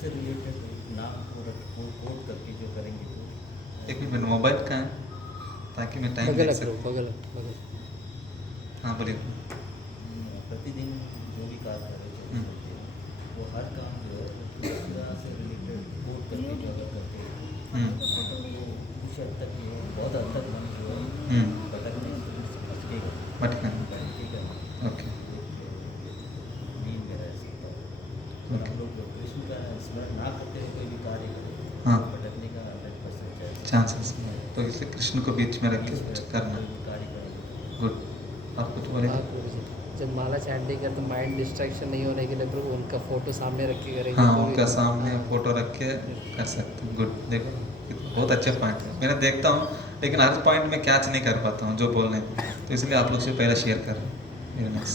से रिलेटेड नाम को कोट करके जो करेंगे तो एक मिनट, मोबाइल का है ताकि मैं टाइम बगल देख रख लो, सकूँ। बगल बगल। हाँ बोलिए। प्रतिदिन जो भी कार्य कर रहे हम्म, 24 घंटे वो हर काम जो है वो पूरा से रिलेटेड कोट करके जो अगर करते हैं हम्म, तो कुछ हद तक ये बहुत हद तक मन जो है हम्म, भटकने से भटकेगा भटकन। भटकेगा नहीं। ओके। एक नींद में रह सकता है। अगर ओके। हम लोग कृष्ण का स्मरण ना करते हुए कोई भी कार्य करें हाँ, तो भटकने का 100% चांस चांसेस। तो इसलिए कृष्ण को बीच में रख के बीच में कुछ रखते हुए करना। कोई भी कार्य करें। गुड। आप कुछ बोले थे? आप जब माला चैंटिंग करते माइंड डिस्ट्रैक्शन नहीं होने के लिए प्रभु उनका फोटो सामने रख के करेंगे हाँ, तो भी उनका सामने हाँ, फोटो रख के कर सकते हैं। गुड। देखो बहुत अच्छे पॉइंट है, मैंने देखता हूँ लेकिन हर पॉइंट में कैच नहीं कर पाता हूँ जो बोल रहे हैं, तो इसलिए आप लोग से पहले शेयर कर रहे हैं। Very nice.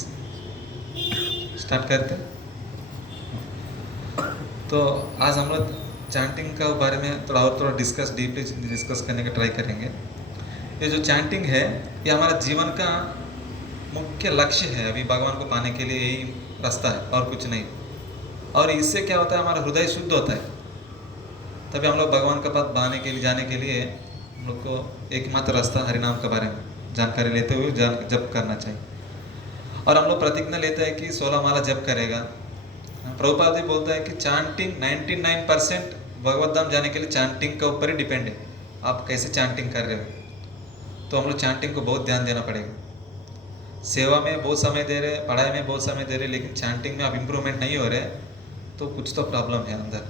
स्टार्ट करते हैं। तो आज हम लोग चैंटिंग का बारे में थोड़ा और थोड़ा डीपली डिस्कस करने का ट्राई करेंगे। ये जो चैंटिंग है ये हमारा जीवन का मुख्य लक्ष्य है, अभी भगवान को पाने के लिए यही रास्ता है और कुछ नहीं। और इससे क्या होता है, हमारा हृदय शुद्ध होता है, तभी हम लोग भगवान का पास पाने के लिए जाने के लिए हम लोग को एकमात्र रास्ता हरिनाम के बारे में जानकारी लेते हुए जप करना चाहिए। और हम लोग प्रतिज्ञा लेते हैं कि 16 माला जप करेगा। प्रभुपाद जी बोलता है कि चांटिंग 99% भगवत धाम जाने के लिए चांटिंग के ऊपर ही डिपेंड है, आप कैसे चांटिंग कर रहे हो। तो हम लोग चांटिंग को बहुत ध्यान देना पड़ेगा। सेवा में बहुत समय दे रहे, पढ़ाई में बहुत समय दे रहे, लेकिन चांटिंग में आप इम्प्रूवमेंट नहीं हो रहे तो कुछ तो प्रॉब्लम है अंदर,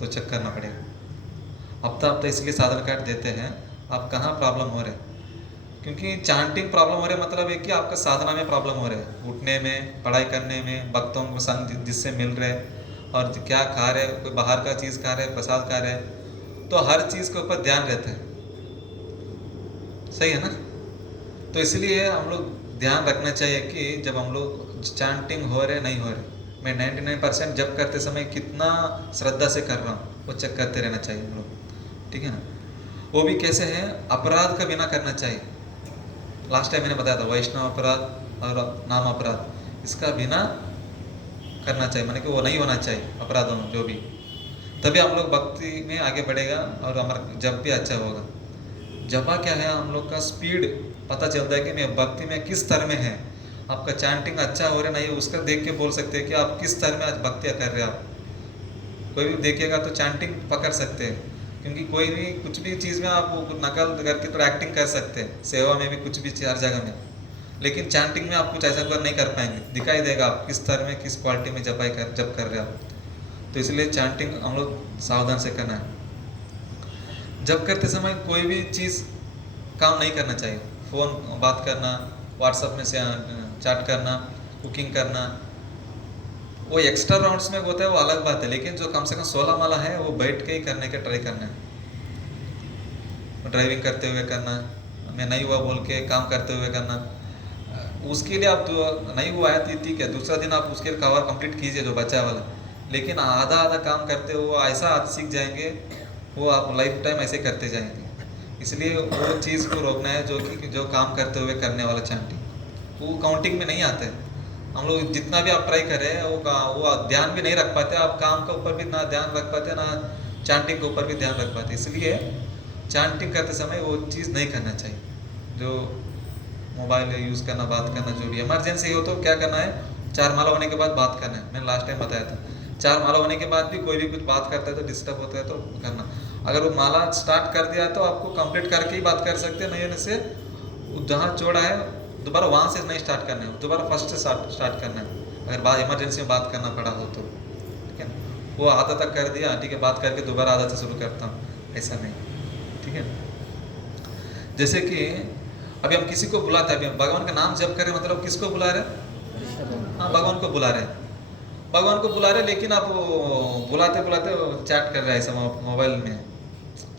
तो चेक करना पड़ेगा। हफ्ता हफ्ता इसलिए साधन कार्ड देते हैं, आप कहाँ प्रॉब्लम हो रहे, क्योंकि चांटिंग प्रॉब्लम हो रहे मतलब है कि आपका साधना में प्रॉब्लम हो रहे हैं, उठने में, पढ़ाई करने में, भक्तों को संग जिससे मिल रहे और क्या खा रहे, कोई बाहर का चीज़ खा रहे, प्रसाद खा रहे, तो हर चीज़ के ऊपर ध्यान रहता है। सही है ना? तो इसलिए हम लोग ध्यान रखना चाहिए कि जब हम लोग चांटिंग हो रहे नहीं हो रहे, मैं 99% जब करते समय कितना श्रद्धा से कर रहा हूँ वो चेक करते रहना चाहिए हम लोग। ठीक है ना? वो भी कैसे है, अपराध का बिना करना चाहिए। लास्ट टाइम मैंने बताया था वैष्णव अपराध और नाम अपराध, इसका बिना करना चाहिए, माने कि वो नहीं होना चाहिए अपराधों में जो भी, तभी हम लोग भक्ति में आगे बढ़ेगा और हमारा जब भी अच्छा होगा। जपा क्या है, हम लोग का स्पीड पता चलता है कि मैं भक्ति में किस स्तर में है। आपका चैंटिंग अच्छा हो रहा नहीं उसका देख के बोल सकते हैं कि आप किस स्तर में आज भक्तियाँ कर रहे हो। आप कोई भी देखेगा तो चैंटिंग पकड़ सकते हैं, क्योंकि कोई भी कुछ भी चीज़ में आप वो नकल करके तो एक्टिंग कर सकते हैं, सेवा में भी कुछ भी हर जगह में, लेकिन चैंटिंग में आप कुछ ऐसा कर नहीं कर पाएंगे, दिखाई देगा आप किस स्तर में किस क्वालिटी में जप कर रहे हो आप। तो इसलिए चैंटिंग हम लोग सावधान से करना है। जब करते समय कोई भी चीज़ काम नहीं करना चाहिए, फ़ोन बात करना, व्हाट्सएप में से चैट करना, कुकिंग करना, वो एक्स्ट्रा राउंड्स में होता है वो अलग बात है, लेकिन जो कम से कम 16 माला है वो बैठ के ही करने का ट्राई करना है। ड्राइविंग करते हुए करना, मैं नहीं हुआ बोल के काम करते हुए करना, उसके लिए आप नहीं हुआ है तो ठीक है, दूसरा दिन आप उसके लिए कवर कंप्लीट कीजिए जो बचा वाला, लेकिन आधा आधा काम करते हुए ऐसा आप सीख जाएंगे, वो आप लाइफ टाइम ऐसे करते जाएंगे। इसलिए वो चीज़ को रोकना है जो काम करते हुए करने वाला चैंटिंग वो काउंटिंग में नहीं आते हैं। हम लोग जितना भी आप ट्राई करें वो ध्यान भी नहीं रख पाते, आप काम के ऊपर भी ना ध्यान रख पाते ना चैंटिंग के ऊपर भी ध्यान रख पाते। इसलिए चैंटिंग करते समय वो चीज़ नहीं करना चाहिए, जो मोबाइल यूज़ करना, बात करना, जो भी इमरजेंसी हो तो क्या करना है, 4 माला होने के बाद बात करना है। मैंने लास्ट टाइम बताया था 4 माला होने के बाद भी कोई भी कुछ बात करता है तो डिस्टर्ब होता है तो करना, अगर वो माला स्टार्ट कर दिया तो आपको कंप्लीट करके ही बात कर सकते हैं, नहीं होने से जहाँ छोड़ा है दोबारा वहाँ से नहीं स्टार्ट करना है, दोबारा फर्स्ट से स्टार्ट करना है, अगर बात इमरजेंसी में बात करना पड़ा हो तो। ठीक है, वो आधा तक कर दिया, ठीक है, बात करके दोबारा आधा से शुरू करता हूँ, ऐसा नहीं। ठीक है, जैसे कि अभी हम किसी को बुलाते हैं, अभी हम भगवान का नाम जप करें मतलब किसको बुला रहे हैं? हाँ, भगवान को बुला रहे हैं, भगवान को बुला रहे, लेकिन आप बुलाते बुलाते चैट कर रहे हैं ऐसा मोबाइल में,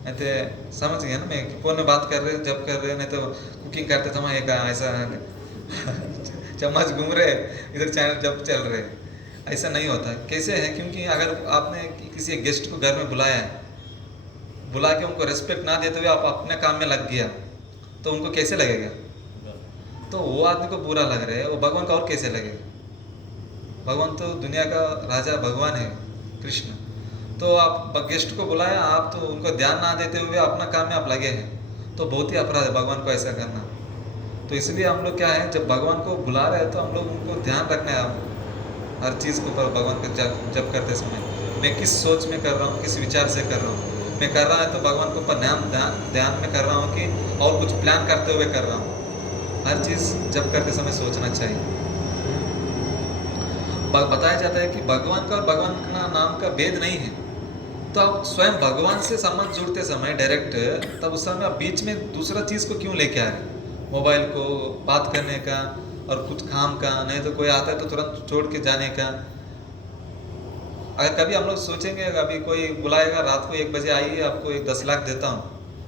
नहीं तो समझ गए ना, मैं फ़ोन में बात कर रहे जब कर रहे, नहीं तो कुकिंग करते समय एक ऐसा चम्मच घूम रहे इधर चैनल जब चल रहे, ऐसा नहीं होता। कैसे है, क्योंकि अगर आपने किसी गेस्ट को घर में बुलाया है, बुला के उनको रिस्पेक्ट ना देते हुए आप अपने काम में लग गया तो उनको कैसे लगेगा? तो वो आदमी को बुरा लग रहा है, वो भगवान का और कैसे लगेगा? भगवान तो दुनिया का राजा भगवान है, कृष्ण। तो आप गेस्ट को बुलाया, आप तो उनको ध्यान ना देते हुए अपना काम में आप लगे हैं, तो बहुत ही अपराध है भगवान को ऐसा करना। तो इसलिए हम लोग क्या है, जब भगवान को बुला रहे हैं तो हम लोग उनको ध्यान रखना है हर चीज़ के ऊपर। भगवान को जब करते समय मैं किस सोच में कर रहा हूँ, किस विचार से कर रहा हूँ। मैं कर रहा है तो भगवान के ऊपर ध्यान में कर रहा हूँ कि और कुछ प्लान करते हुए कर रहा हूँ। हर चीज़ जब करते समय सोचना चाहिए। बताया जाता है कि भगवान का और भगवान का नाम का भेद नहीं है। तो आप स्वयं भगवान से संबंध जुड़ते समय डायरेक्ट, तब उस समय आप बीच में दूसरा चीज़ को क्यों लेके आ रहे हैं? मोबाइल को, बात करने का और कुछ काम का, नहीं तो कोई आता है तो तुरंत छोड़ के जाने का। अगर कभी हम लोग सोचेंगे, अभी कोई बुलाएगा रात को 1 बजे आइए आपको 10 लाख देता हूँ,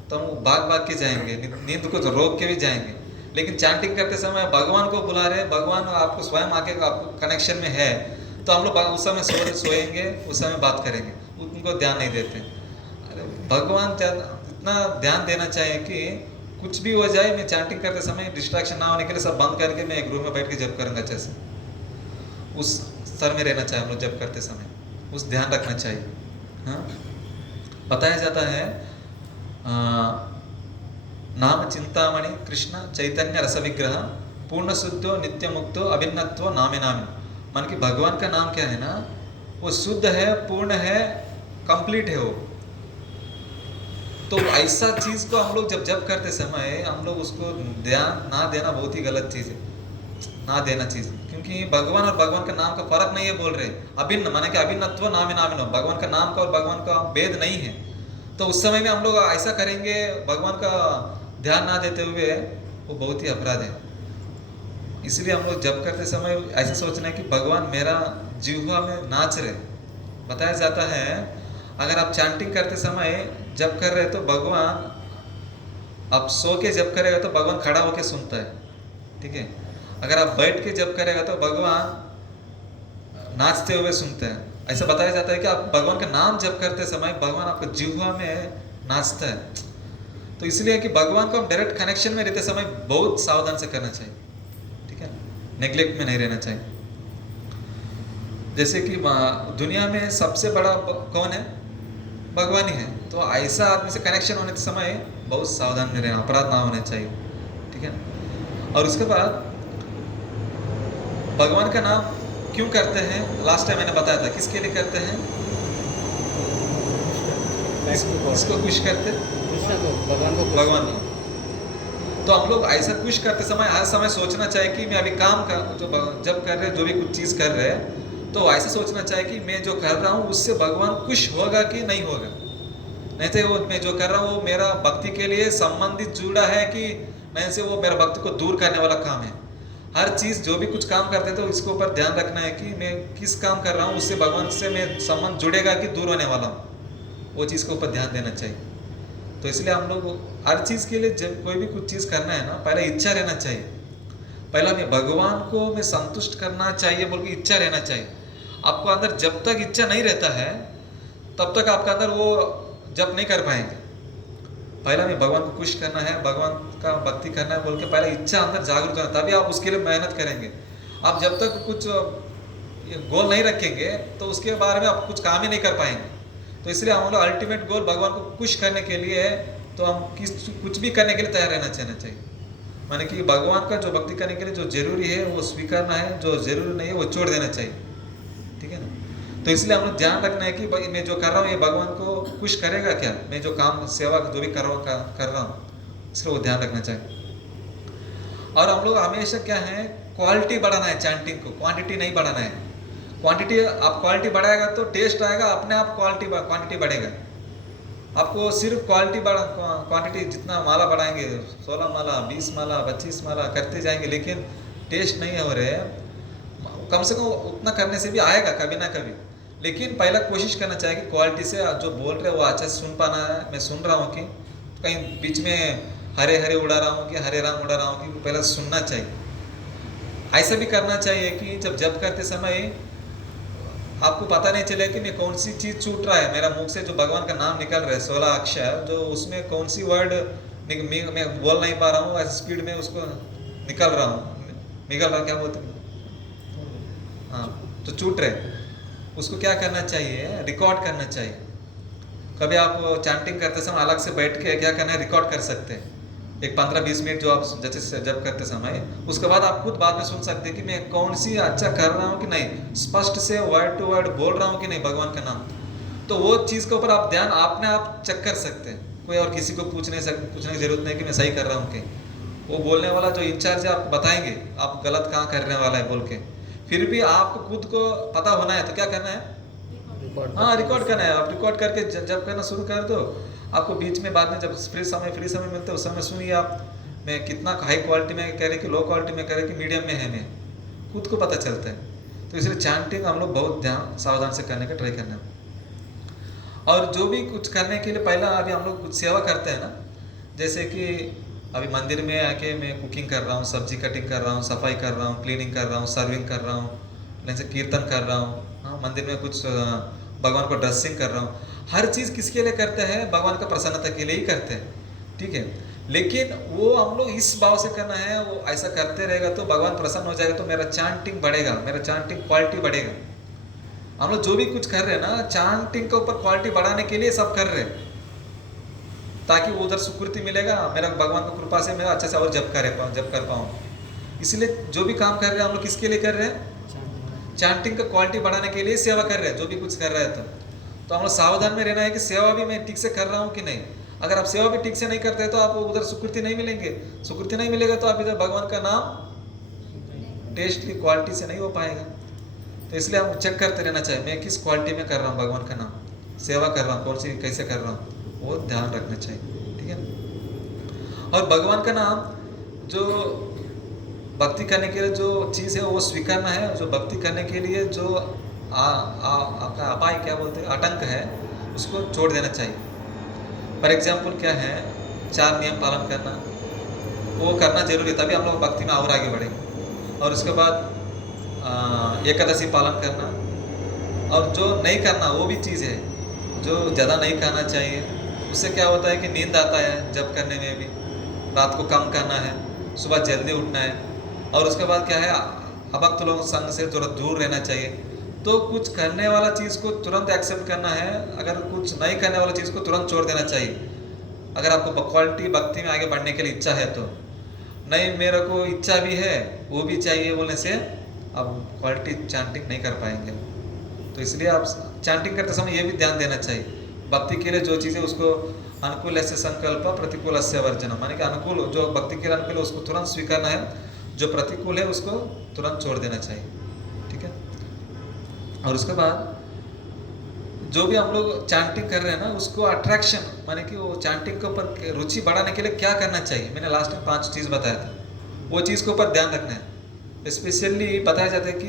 तो हम भाग भाग के जाएंगे, नींद को तो रोक के भी जाएंगे। लेकिन चैंटिंग करते समय भगवान को बुला रहे, भगवान आपको स्वयं आके आपको कनेक्शन में है, तो हम लोग उस समय सोएंगे, उस समय बात करेंगे, उनको ध्यान नहीं देते। अरे भगवान इतना ध्यान देना चाहिए कि कुछ भी हो जाए, मैं चैंटिंग करते समय डिस्ट्रैक्शन ना होने के लिए सब बंद करके मैं एक रूम में बैठ के जप करूँगा अच्छे से। उस स्तर में रहना चाहिए हम लोग जप करते समय, उस ध्यान रखना चाहिए। हाँ, बताया जाता है नाम चिंतामणि कृष्ण चैतन्य रस विग्रह पूर्ण शुद्धो नित्य मुक्तो अभिन्नत्व नामे नामे। मान कि भगवान का नाम क्या है ना, वो शुद्ध है, पूर्ण है, कंप्लीट है वो। तो ऐसा चीज को हम लोग जब करते समय हम लोग उसको ध्यान ना देना बहुत ही गलत चीज है, ना देना चीज। क्योंकि भगवान और भगवान का नाम का फर्क नहीं है बोल रहे, अभिन्न माने कि अभिन्नत्व नामे नामे नो, भगवान का नाम का और भगवान का भेद नहीं है। तो उस समय में हम लोग ऐसा करेंगे, भगवान का ध्यान ना देते हुए, वो बहुत ही अपराध है। इसलिए हम लोग जब करते समय ऐसा सोचना है कि भगवान मेरा जिह्वा में नाच रहे। बताया जाता है अगर आप चैंटिंग करते समय जब कर रहे तो भगवान, आप सो के जब करेगा तो भगवान खड़ा होके सुनता है, ठीक है। अगर आप बैठ के जब करेगा तो भगवान नाचते हुए सुनते हैं। ऐसा बताया जाता है कि आप भगवान का नाम जप करते समय भगवान आपके जिह्वा में नाचता है। तो इसलिए कि भगवान को हम डायरेक्ट कनेक्शन में रहते समय बहुत सावधान से करना चाहिए, ठीक है, नेग्लेक्ट में नहीं रहना चाहिए। जैसे कि दुनिया में सबसे बड़ा कौन है? भगवान ही है। तो ऐसा आदमी से कनेक्शन होने के समय बहुत सावधान में रहना, अपराध ना होना चाहिए, ठीक है। और उसके बाद भगवान का नाम क्यों करते हैं? लास्ट टाइम मैंने बताया था किसके लिए करते हैं, इसको खुश करते भगवान को। तो हम लोग ऐसा खुश करते समय हर समय सोचना चाहिए कि मैं अभी काम का जो जब कर रहे, जो भी कुछ चीज़ कर रहे हैं, तो ऐसा सोचना चाहिए कि मैं जो कर रहा हूँ उससे भगवान खुश होगा कि नहीं होगा। नहीं तो वो मैं जो कर रहा हूँ वो मेरा भक्ति के लिए संबंधित जुड़ा है कि नहीं, से वो मेरा भक्ति को दूर करने वाला काम है। हर चीज़ जो भी कुछ काम करते तो इसके ऊपर ध्यान रखना है कि मैं किस काम कर रहा हूँ उससे भगवान से मैं संबंध जुड़ेगा कि दूर होने वाला हूँ, वो चीज़ के ऊपर ध्यान देना चाहिए। तो इसलिए हम लोग हर चीज़ के लिए जब कोई भी कुछ चीज़ करना है ना, पहले इच्छा रहना चाहिए। पहला मैं भगवान को मैं संतुष्ट करना चाहिए बोल के इच्छा रहना चाहिए। आपको अंदर जब तक इच्छा नहीं रहता है तब तक आपका अंदर वो जब नहीं कर पाएंगे। पहला मैं भगवान को खुश करना है, भगवान का भक्ति करना है बोल के पहले इच्छा अंदर जागरूक करना, तभी आप उसके लिए मेहनत करेंगे। आप जब तक कुछ गोल नहीं रखेंगे तो उसके बारे में आप कुछ काम ही नहीं कर पाएंगे। तो इसलिए हम लोग अल्टीमेट गोल भगवान को खुश करने के लिए है, तो हम कुछ भी करने के लिए तैयार रहना चाहिए। माने कि भगवान का जो भक्ति करने के लिए जो जरूरी है वो स्वीकारना है, जो जरूरी नहीं है वो छोड़ देना चाहिए, ठीक है ना। तो इसलिए हम लोग ध्यान रखना है कि भाई मैं जो कर रहा हूँ ये भगवान को खुश करेगा क्या, मैं जो काम सेवा जो भी कर रहा हूँ, इसलिए वो ध्यान रखना चाहिए। और हम लोग हमेशा क्या है, क्वालिटी बढ़ाना है चैंटिंग को, क्वांटिटी नहीं बढ़ाना है। क्वांटिटी आप क्वालिटी बढ़ाएगा तो टेस्ट आएगा, अपने आप क्वांटिटी बढ़ेगा। आपको सिर्फ क्वांटिटी जितना माला बढ़ाएंगे, 16 माला 20 माला 25 माला करते जाएंगे, लेकिन टेस्ट नहीं हो रहे, कम से कम उतना करने से भी आएगा कभी ना कभी। लेकिन पहला कोशिश करना चाहिए कि क्वालिटी से जो बोल रहे हैं वो अच्छा से सुन पाना है। मैं सुन रहा हूँ कि कहीं बीच में हरे हरे उड़ा रहा हूँ कि हरे राम उड़ा रहा हूँ कि पहले सुनना चाहिए। ऐसा भी करना चाहिए कि जब करते समय आपको पता नहीं चले कि मैं कौन सी चीज़ छूट रहा है मेरा मुख से, जो भगवान का नाम निकल रहा है 16 अक्षर, जो उसमें कौन सी वर्ड मैं बोल नहीं पा रहा हूँ, ऐसी स्पीड में उसको निकल रहा हूँ, क्या बोलते हैं, हाँ, तो छूट रहे। उसको क्या करना चाहिए, रिकॉर्ड करना चाहिए। कभी आप चैंटिंग करते समय अलग से बैठ के क्या करना है, रिकॉर्ड कर सकते हैं एक 15-20 मिनट जो आप जैसे जब करते समय, उसके बाद आप खुद बाद में सुन सकते हैं कि मैं कौन सी अच्छा कर रहा हूँ कि नहीं, स्पष्ट से वर्ड टू वर्ड बोल रहा हूँ कि नहीं भगवान का नाम। तो वो चीज़ के ऊपर आप ध्यान अपने आप चेक कर सकते हैं, कोई और किसी को पूछने की जरूरत नहीं कि मैं सही कर रहा हूँ कि वो बोलने वाला जो इंचार्ज है आपको बताएंगे आप गलत कहाँ करने वाला है बोल के। फिर भी आपको खुद को पता होना है तो क्या करना है, हाँ रिकॉर्ड करना है। आप रिकॉर्ड करके जब करना शुरू कर दो, आपको बीच में बाद में जब फ्री समय मिलता है उस समय सुनिए आप, मैं कितना हाई क्वालिटी में कह रहे कि लो क्वालिटी में कह रहे कि मीडियम में है, मैं खुद को पता चलता है। तो इसलिए चैंटिंग हम लोग बहुत ध्यान सावधान से करने का ट्राई करना है। और जो भी कुछ करने के लिए पहला अभी हम लोग कुछ सेवा करते हैं ना, जैसे कि अभी मंदिर में आके मैं कुकिंग कर रहा हूँ, सब्जी कटिंग कर रहा हूँ, सफाई कर रहा हूँ, क्लीनिंग कर रहा हूँ, सर्विंग कर रहा हूँ, जैसे कीर्तन कर रहा हूँ, हाँ मंदिर में कुछ भगवान को ड्रेसिंग कर रहा हूँ। हर चीज़ किसके लिए करते हैं, भगवान का प्रसन्नता के लिए ही करते हैं, ठीक है। लेकिन वो हम लोग इस भाव से करना है, वो ऐसा करते रहेगा तो भगवान प्रसन्न हो जाएगा, तो मेरा चैंटिंग बढ़ेगा, मेरा चैंटिंग क्वालिटी बढ़ेगा। हम लोग जो भी कुछ कर रहे हैं ना, चैंटिंग के ऊपर क्वालिटी बढ़ाने के लिए सब कर रहे हैं, ताकि वो उधर सुकृति मिलेगा, मेरा भगवान की कृपा से मैं अच्छे से और जप कर पाऊँ। इसलिए जो भी काम कर रहे हैं हम लोग किसके लिए कर रहे हैं, चैंटिंग का क्वालिटी बढ़ाने के लिए सेवा कर रहे हैं, जो भी कुछ कर रहे हैं। तो हम लोग सावधान में रहना है कि सेवा भी मैं ठीक से कर रहा हूँ कि नहीं। अगर आप सेवा भी ठीक से नहीं करते तो आपको उधर सुकृति नहीं मिलेंगे, सुकृति नहीं मिलेगा तो आप इधर भगवान का नाम टेस्ट की क्वालिटी से नहीं हो पाएगा। तो इसलिए हम चेक करते रहना चाहिए, मैं किस क्वालिटी में कर रहा हूँ भगवान का नाम, सेवा कर रहा हूँ कौन सी कैसे कर रहा हूँ, वो ध्यान रखना चाहिए, ठीक है। और भगवान का नाम जो भक्ति करने के लिए जो चीज़ है वो स्वीकारना है, जो भक्ति करने के लिए जो आपका अपाय क्या बोलते हैं, आतंक है, उसको छोड़ देना चाहिए। फॉर एग्जाम्पल क्या है, 4 नियम पालन करना, वो करना जरूरी है, तभी हम लोग भक्ति में और आगे बढ़ेंगे। और उसके बाद एकादशी पालन करना, और जो नहीं करना वो भी चीज़ है, जो ज़्यादा नहीं खाना चाहिए, उससे क्या होता है कि नींद आता है जब करने में भी, रात को कम करना है, सुबह जल्दी उठना है। और उसके बाद क्या है, अभक्त लोगों संग से थोड़ा दूर रहना चाहिए। तो कुछ करने वाला चीज़ को तुरंत एक्सेप्ट करना है, अगर कुछ नहीं करने वाला चीज़ को तुरंत छोड़ देना चाहिए। अगर आपको क्वालिटी भक्ति में आगे बढ़ने के लिए इच्छा है तो, नहीं मेरे को इच्छा भी है वो भी चाहिए बोलने से आप क्वालिटी चैंटिंग नहीं कर पाएंगे। तो इसलिए आप चैंटिंग करते समय ये भी ध्यान देना चाहिए, भक्ति के लिए जो चीज़ें उसको अनुकूल से संकल्प प्रतिकूल से वर्जन, माने कि अनुकूल जो भक्ति के लिए अनुकूल है उसको तुरंत स्वीकारना है, जो प्रतिकूल है उसको तुरंत छोड़ देना चाहिए, ठीक है। और उसके बाद जो भी हम लोग चैंटिंग कर रहे हैं ना, उसको अट्रैक्शन माने कि वो चैंटिंग के ऊपर रुचि बढ़ाने के लिए क्या करना चाहिए, मैंने लास्ट टाइम 5 चीज़ बताया था, वो चीज़ के ऊपर ध्यान रखना है। स्पेशली बताया जाता है कि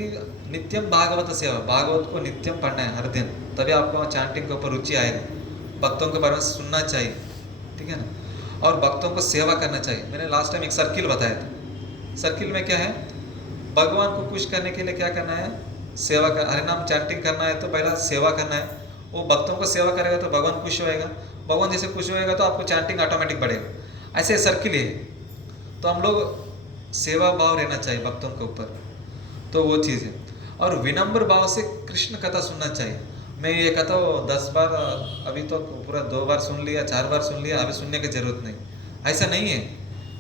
नित्यम भागवत सेवा, भागवत को नित्यम पढ़ना है हर दिन, तभी आपको चैंटिंग के ऊपर रुचि आएगा। भक्तों के बारे में सुनना चाहिए, ठीक है ना, और भक्तों को सेवा करना चाहिए। मैंने लास्ट टाइम एक सर्किल बताया था, सर्किल में क्या है, भगवान को खुश करने के लिए क्या करना है, सेवा कर, हरे नाम चैंटिंग करना है तो पहला सेवा करना है। वो भक्तों को सेवा करेगा तो भगवान खुश होएगा, भगवान जैसे खुश होएगा तो आपको चैंटिंग ऑटोमेटिक बढ़ेगा, ऐसे सर्किल है। तो हम लोग सेवा भाव रहना चाहिए भक्तों के ऊपर, तो वो चीज़ है। और विनम्र भाव से कृष्ण कथा सुनना चाहिए। मैं ये कथा 10 बार अभी तो पूरा 2 बार सुन लिया, 4 बार सुन लिया, अभी सुनने की जरूरत नहीं, ऐसा नहीं है।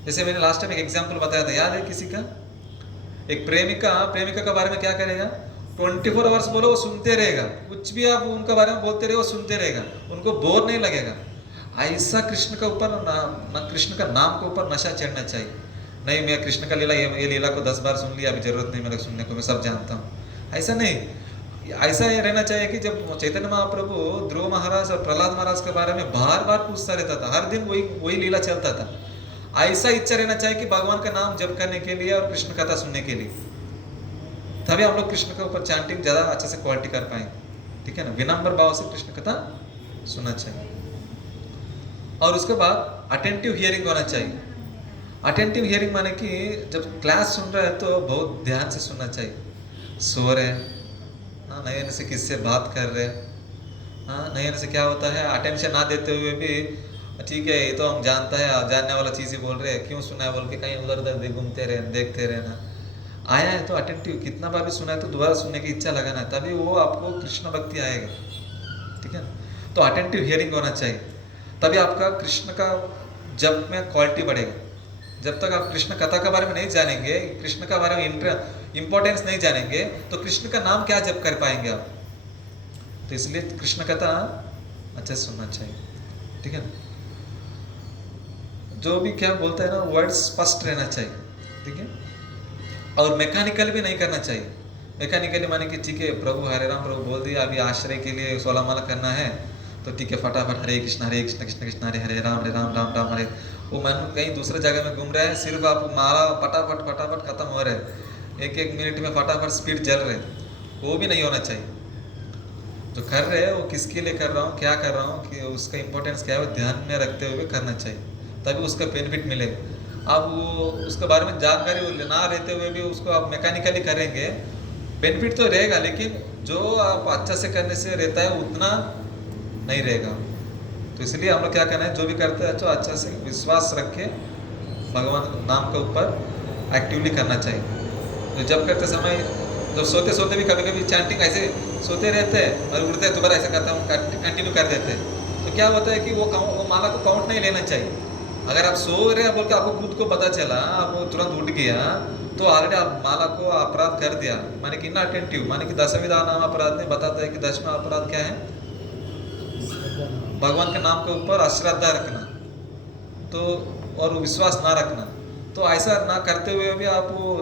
जैसे मैंने लास्ट टाइम एक एग्जाम्पल बताया था, याद है किसी का, एक प्रेमिका के बारे में क्या करेगा, 24 आवर्स बोलो वो सुनते रहेगा, कुछ भी आप उनके बारे में बोलते रहे वो सुनते रहेगा, उनको बोर नहीं लगेगा। ऐसा कृष्ण का ऊपर कृष्ण का नाम के ऊपर नशा चढ़ना चाहिए। नहीं मैं कृष्ण का लीला, ये लीला को 10 बार सुन लिया, अभी जरूरत नहीं मेरे सुनने को, मैं सब जानता हूँ, ऐसा नहीं। ऐसा ये रहना चाहिए कि जब चैतन्य महाप्रभु ध्रुव महाराज और प्रहलाद महाराज के बारे में बार बार पूछता रहता था, हर दिन वही लीला चलता था, ऐसा इच्छा रहना चाहिए कि भगवान का नाम जप करने के लिए और कृष्ण कथा सुनने के लिए, तभी हम लोग कृष्ण के ऊपर चैंटिंग ज़्यादा अच्छे से क्वालिटी कर पाएंगे, ठीक है ना। विनम्र भाव से कृष्ण कथा सुनना चाहिए। और उसके बाद अटेंटिव हियरिंग होना चाहिए। अटेंटिव हियरिंग माने कि जब क्लास सुन रहे हैं तो बहुत ध्यान से सुनना चाहिए, सो रहे हाँ नहीं आने से किससे बात कर रहे हाँ नहीं आने से क्या होता है, अटेंशन ना देते हुए भी ठीक है ये तो हम जानता है, जानने वाला चीज़ ही बोल रहे हैं, क्यों सुना है बोल के कहीं उधर उधर घूमते रहे देखते रहना, आया है तो अटेंटिव, कितना बार भी सुना है तो दोबारा सुनने की इच्छा लगाना है, तभी वो आपको कृष्ण भक्ति आएगा। ठीक है ना? तो अटेंटिव हियरिंग होना चाहिए, तभी आपका कृष्ण का जप में क्वालिटी बढ़ेगा। जब तक आप कृष्ण कथा के बारे में नहीं जानेंगे, कृष्ण का बारे में इंपॉर्टेंस नहीं जानेंगे, तो कृष्ण का नाम क्या जप कर पाएंगे आप? तो इसलिए कृष्ण कथा अच्छे से सुनना चाहिए। ठीक है ना? जो भी क्या बोलता है ना, वर्ड स्पष्ट रहना चाहिए। ठीक है? और मैकेनिकल भी नहीं करना चाहिए। मैकेनिकली माने कि ठीक है प्रभु हरे राम प्रभु बोल दिया, अभी आश्रय के लिए 16 माला करना है, तो ठीक है फटाफट हरे कृष्ण कृष्ण कृष्ण हरे राम राम राम हरे। वो मन कहीं दूसरे जगह में घूम रहा है, सिर्फ आप माला फटाफट फटाफट खत्म हो रहे हैं, एक एक मिनट में फटाफट स्पीड चल रहे, वो भी नहीं होना चाहिए। जो कर रहे हैं वो किसके लिए कर रहा हूँ, क्या कर रहा हूँ, कि उसका इंपॉर्टेंस क्या है, वो ध्यान में रखते हुए करना चाहिए, तभी उसका बेनिफिट मिलेगा। आप वो उसके बारे में जानकारी ना रहते हुए भी उसको आप मैकेनिकली करेंगे, बेनिफिट तो रहेगा, लेकिन जो आप अच्छा से करने से रहता है उतना नहीं रहेगा। तो इसलिए हम लोग क्या करना है, जो भी करते हैं तो अच्छा से विश्वास रख के भगवान नाम के ऊपर एक्टिवली करना चाहिए। तो जब करते समय, जब सोते सोते भी कभी कभी चैंटिंग ऐसे सोते रहते हैं और उठते हैं दोबारा ऐसा करता हूँ कंटिन्यू कर देते हैं, तो क्या होता है कि वो माला को काउंट नहीं लेना चाहिए। अगर आप सो रहे हैं बोल के आपको खुद को पता चला, आप वो तुरंत उठ गया, तो ऑलरेडी आप माला को अपराध कर दिया, माने कि इनअटेंटिव, माने कि 10वें नाम अपराध में बताता है कि 10वां अपराध क्या है, भगवान के नाम के ऊपर अश्रद्धा रखना, तो और विश्वास ना रखना। तो ऐसा ना करते हुए भी आप वो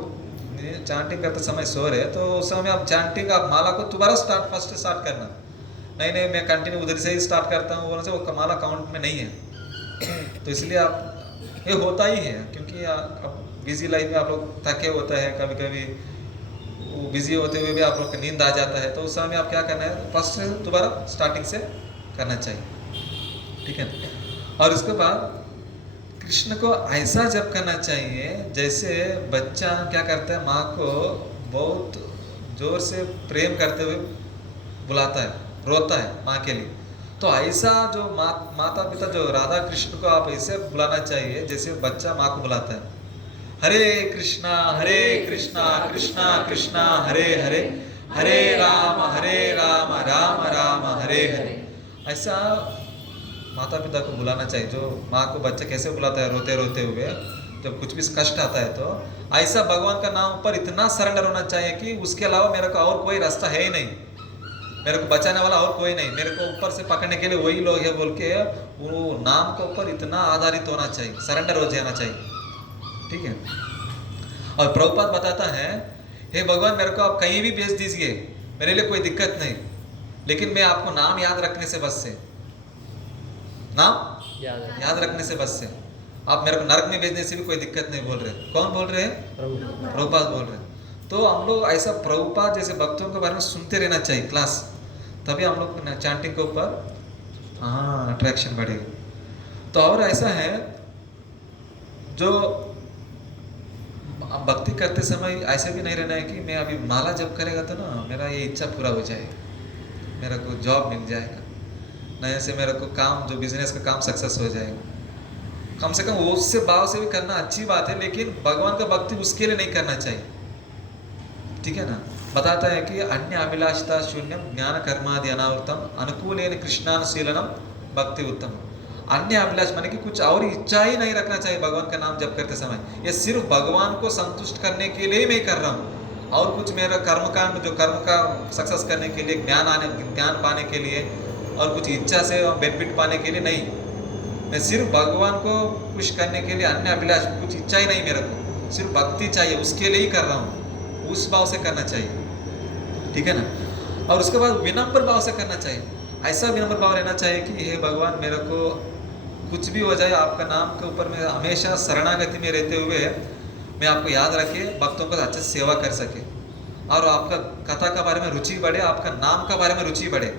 चैंटिंग करते समय सो रहे, तो उस समय आप चैंटिंग, आप माला को दोबारा फर्स्ट स्टार्ट करना, नहीं मैं कंटिन्यू उधर से ही स्टार्ट करता हूँ बोलने से वो माला काउंट में नहीं है। तो इसलिए आप ये होता ही है, क्योंकि अब बिजी लाइफ में आप लोग थके होते हैं, कभी कभी वो बिजी होते हुए भी आप लोग को नींद आ जाता है, तो उस समय आप क्या करना है, फर्स्ट से दोबारा स्टार्टिंग से करना चाहिए। ठीक है? और उसके बाद कृष्ण को ऐसा जप करना चाहिए जैसे बच्चा क्या करता है, माँ को बहुत जोर से प्रेम करते हुए बुलाता है, रोता है माँ के लिए। तो ऐसा जो माता पिता जो राधा कृष्ण को आप ऐसे बुलाना चाहिए जैसे बच्चा माँ को बुलाता है, हरे कृष्णा कृष्णा कृष्णा हरे हरे, हरे राम राम राम हरे हरे। ऐसा माता पिता को बुलाना चाहिए। जो माँ को बच्चा कैसे बुलाता है रोते रोते हुए, जब कुछ भी कष्ट आता है, तो ऐसा भगवान का नाम पर इतना सरेंडर होना चाहिए कि उसके अलावा मेरे को और कोई रास्ता है ही नहीं, मेरे को बचाने वाला और कोई नहीं, मेरे को ऊपर से पकड़ने के लिए वही लोग है बोल के वो नाम के ऊपर इतना आधारित होना चाहिए, सरेंडर हो जाना चाहिए। ठीक है? और प्रभुपाद बताता है, हे भगवान मेरे को आप कहीं भी भेज दीजिए, मेरे लिए कोई दिक्कत नहीं, लेकिन मैं आपको नाम याद रखने से बस से, नाम याद रखने से बस से, आप मेरे को नरक में भेजने से भी कोई दिक्कत नहीं बोल रहे। कौन बोल रहे हैं? प्रभुपाद बोल रहे हैं। तो हम लोग ऐसा प्रभुपाद जैसे भक्तों के बारे में सुनते रहना चाहिए क्लास, तभी हम लोग चैंटिंग के ऊपर अट्रैक्शन बढ़ेगी। तो और ऐसा है, जो भक्ति करते समय ऐसे भी नहीं रहना है कि मैं अभी माला जब करेगा तो ना मेरा ये इच्छा पूरा हो जाएगा, मेरा को जॉब मिल जाएगा, नहीं से मेरे को काम जो बिजनेस का काम सक्सेस हो जाएगा। कम से कम वो उससे भाव से भी करना अच्छी बात है, लेकिन भगवान का भक्ति उसके लिए नहीं करना चाहिए। ठीक है ना? बताता है कि अन्य अभिलाषता शून्यम ज्ञान कर्मादि अनावृतम अनुकूलेन कृष्णानुशीलनम भक्ति उत्तम। अन्य अभिलाष माने कि कुछ और इच्छा ही नहीं रखना चाहिए भगवान का नाम जप करते समय, ये सिर्फ भगवान को संतुष्ट करने के लिए मैं कर रहा हूँ, और कुछ मेरा कर्मकांड जो कर्म का सक्सेस करने के लिए, ज्ञान पाने के लिए, और कुछ इच्छा से बेनिफिट पाने के लिए नहीं, मैं सिर्फ भगवान को खुश करने के लिए, अन्य अभिलाष कुछ इच्छा ही नहीं, मेरे को सिर्फ भक्ति चाहिए, उसके लिए ही कर रहा हूँ, उस भाव से करना चाहिए। ठीक है ना? और उसके बाद विनम्र भाव से करना चाहिए, ऐसा विनम्र भाव रहना चाहिए कि हे भगवान मेरे को कुछ भी हो जाए, आपका नाम के ऊपर मैं हमेशा शरणागति में रहते हुए मैं आपको याद रखे, भक्तों को अच्छे से सेवा कर सके, और आपका कथा का बारे में रुचि बढ़े, आपका नाम का बारे में रुचि बढ़े।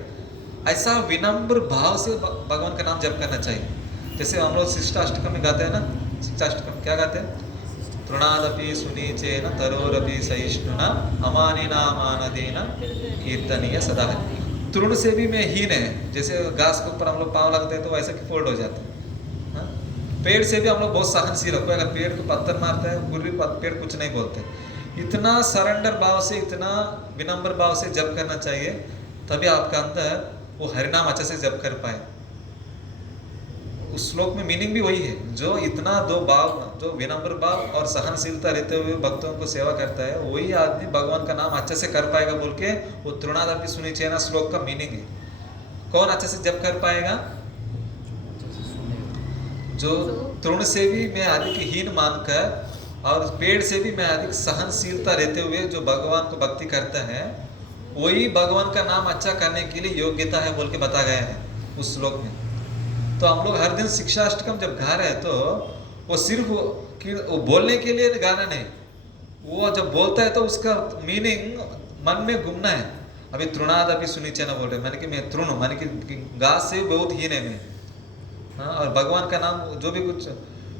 ऐसा विनम्र भाव से भगवान का नाम जप करना चाहिए। जैसे हम लोग शिष्टाष्टकम में गाते हैं ना, शिष्टाष्टकम क्या गाते हैं, तृणादपि सुनीचेन तरोरपि सहिष्णुना अमानिनामानदेन कीर्तनीय सदा। तृण से भी मैं हीन है, जैसे घास के ऊपर हम लोग पाँव लगते हैं तो वैसे कि फोल्ड हो जाते हैं। पेड़ से भी हम लोग बहुत सहनशील हो, अगर पेड़ को पत्थर मारता है फिर भी पेड़ कुछ नहीं बोलते, इतना सरेंडर भाव से, इतना विनम्र भाव से जप करना चाहिए, तभी आपका अंदर वो हरिनाम अच्छे से जप कर पाए। उस श्लोक में मीनिंग भी वही है, जो इतना दो भाव, जो विनम्र भाव और सहनशीलता रहते हुए भक्तों को सेवा करता है, वही आदमी भगवान का नाम अच्छे से कर पाएगा बोल के वो तृणादपि सुनिचेन श्लोक का मीनिंग है। कौन अच्छे से जप कर पाएगा? जो तृण से भी मैं अधिक हीन मानकर और पेड़ से भी मैं अधिक सहनशीलता रहते हुए जो भगवान को भक्ति करता है, वही भगवान का नाम अच्छा करने के लिए योग्यता है बोल के बताया गया है उस श्लोक में। तो हम लोग हर दिन शिक्षाष्टकम जब गा रहे हैं तो वो सिर्फ वो बोलने के लिए गाना नहीं, वो जब बोलता है तो उसका मीनिंग मन में घूमना है। अभी तृणादपि सुनिचेन बोल रहे, मैंने कि मैं तृण माने कि घास से बहुत हीन है मैं, हाँ, और भगवान का नाम जो भी कुछ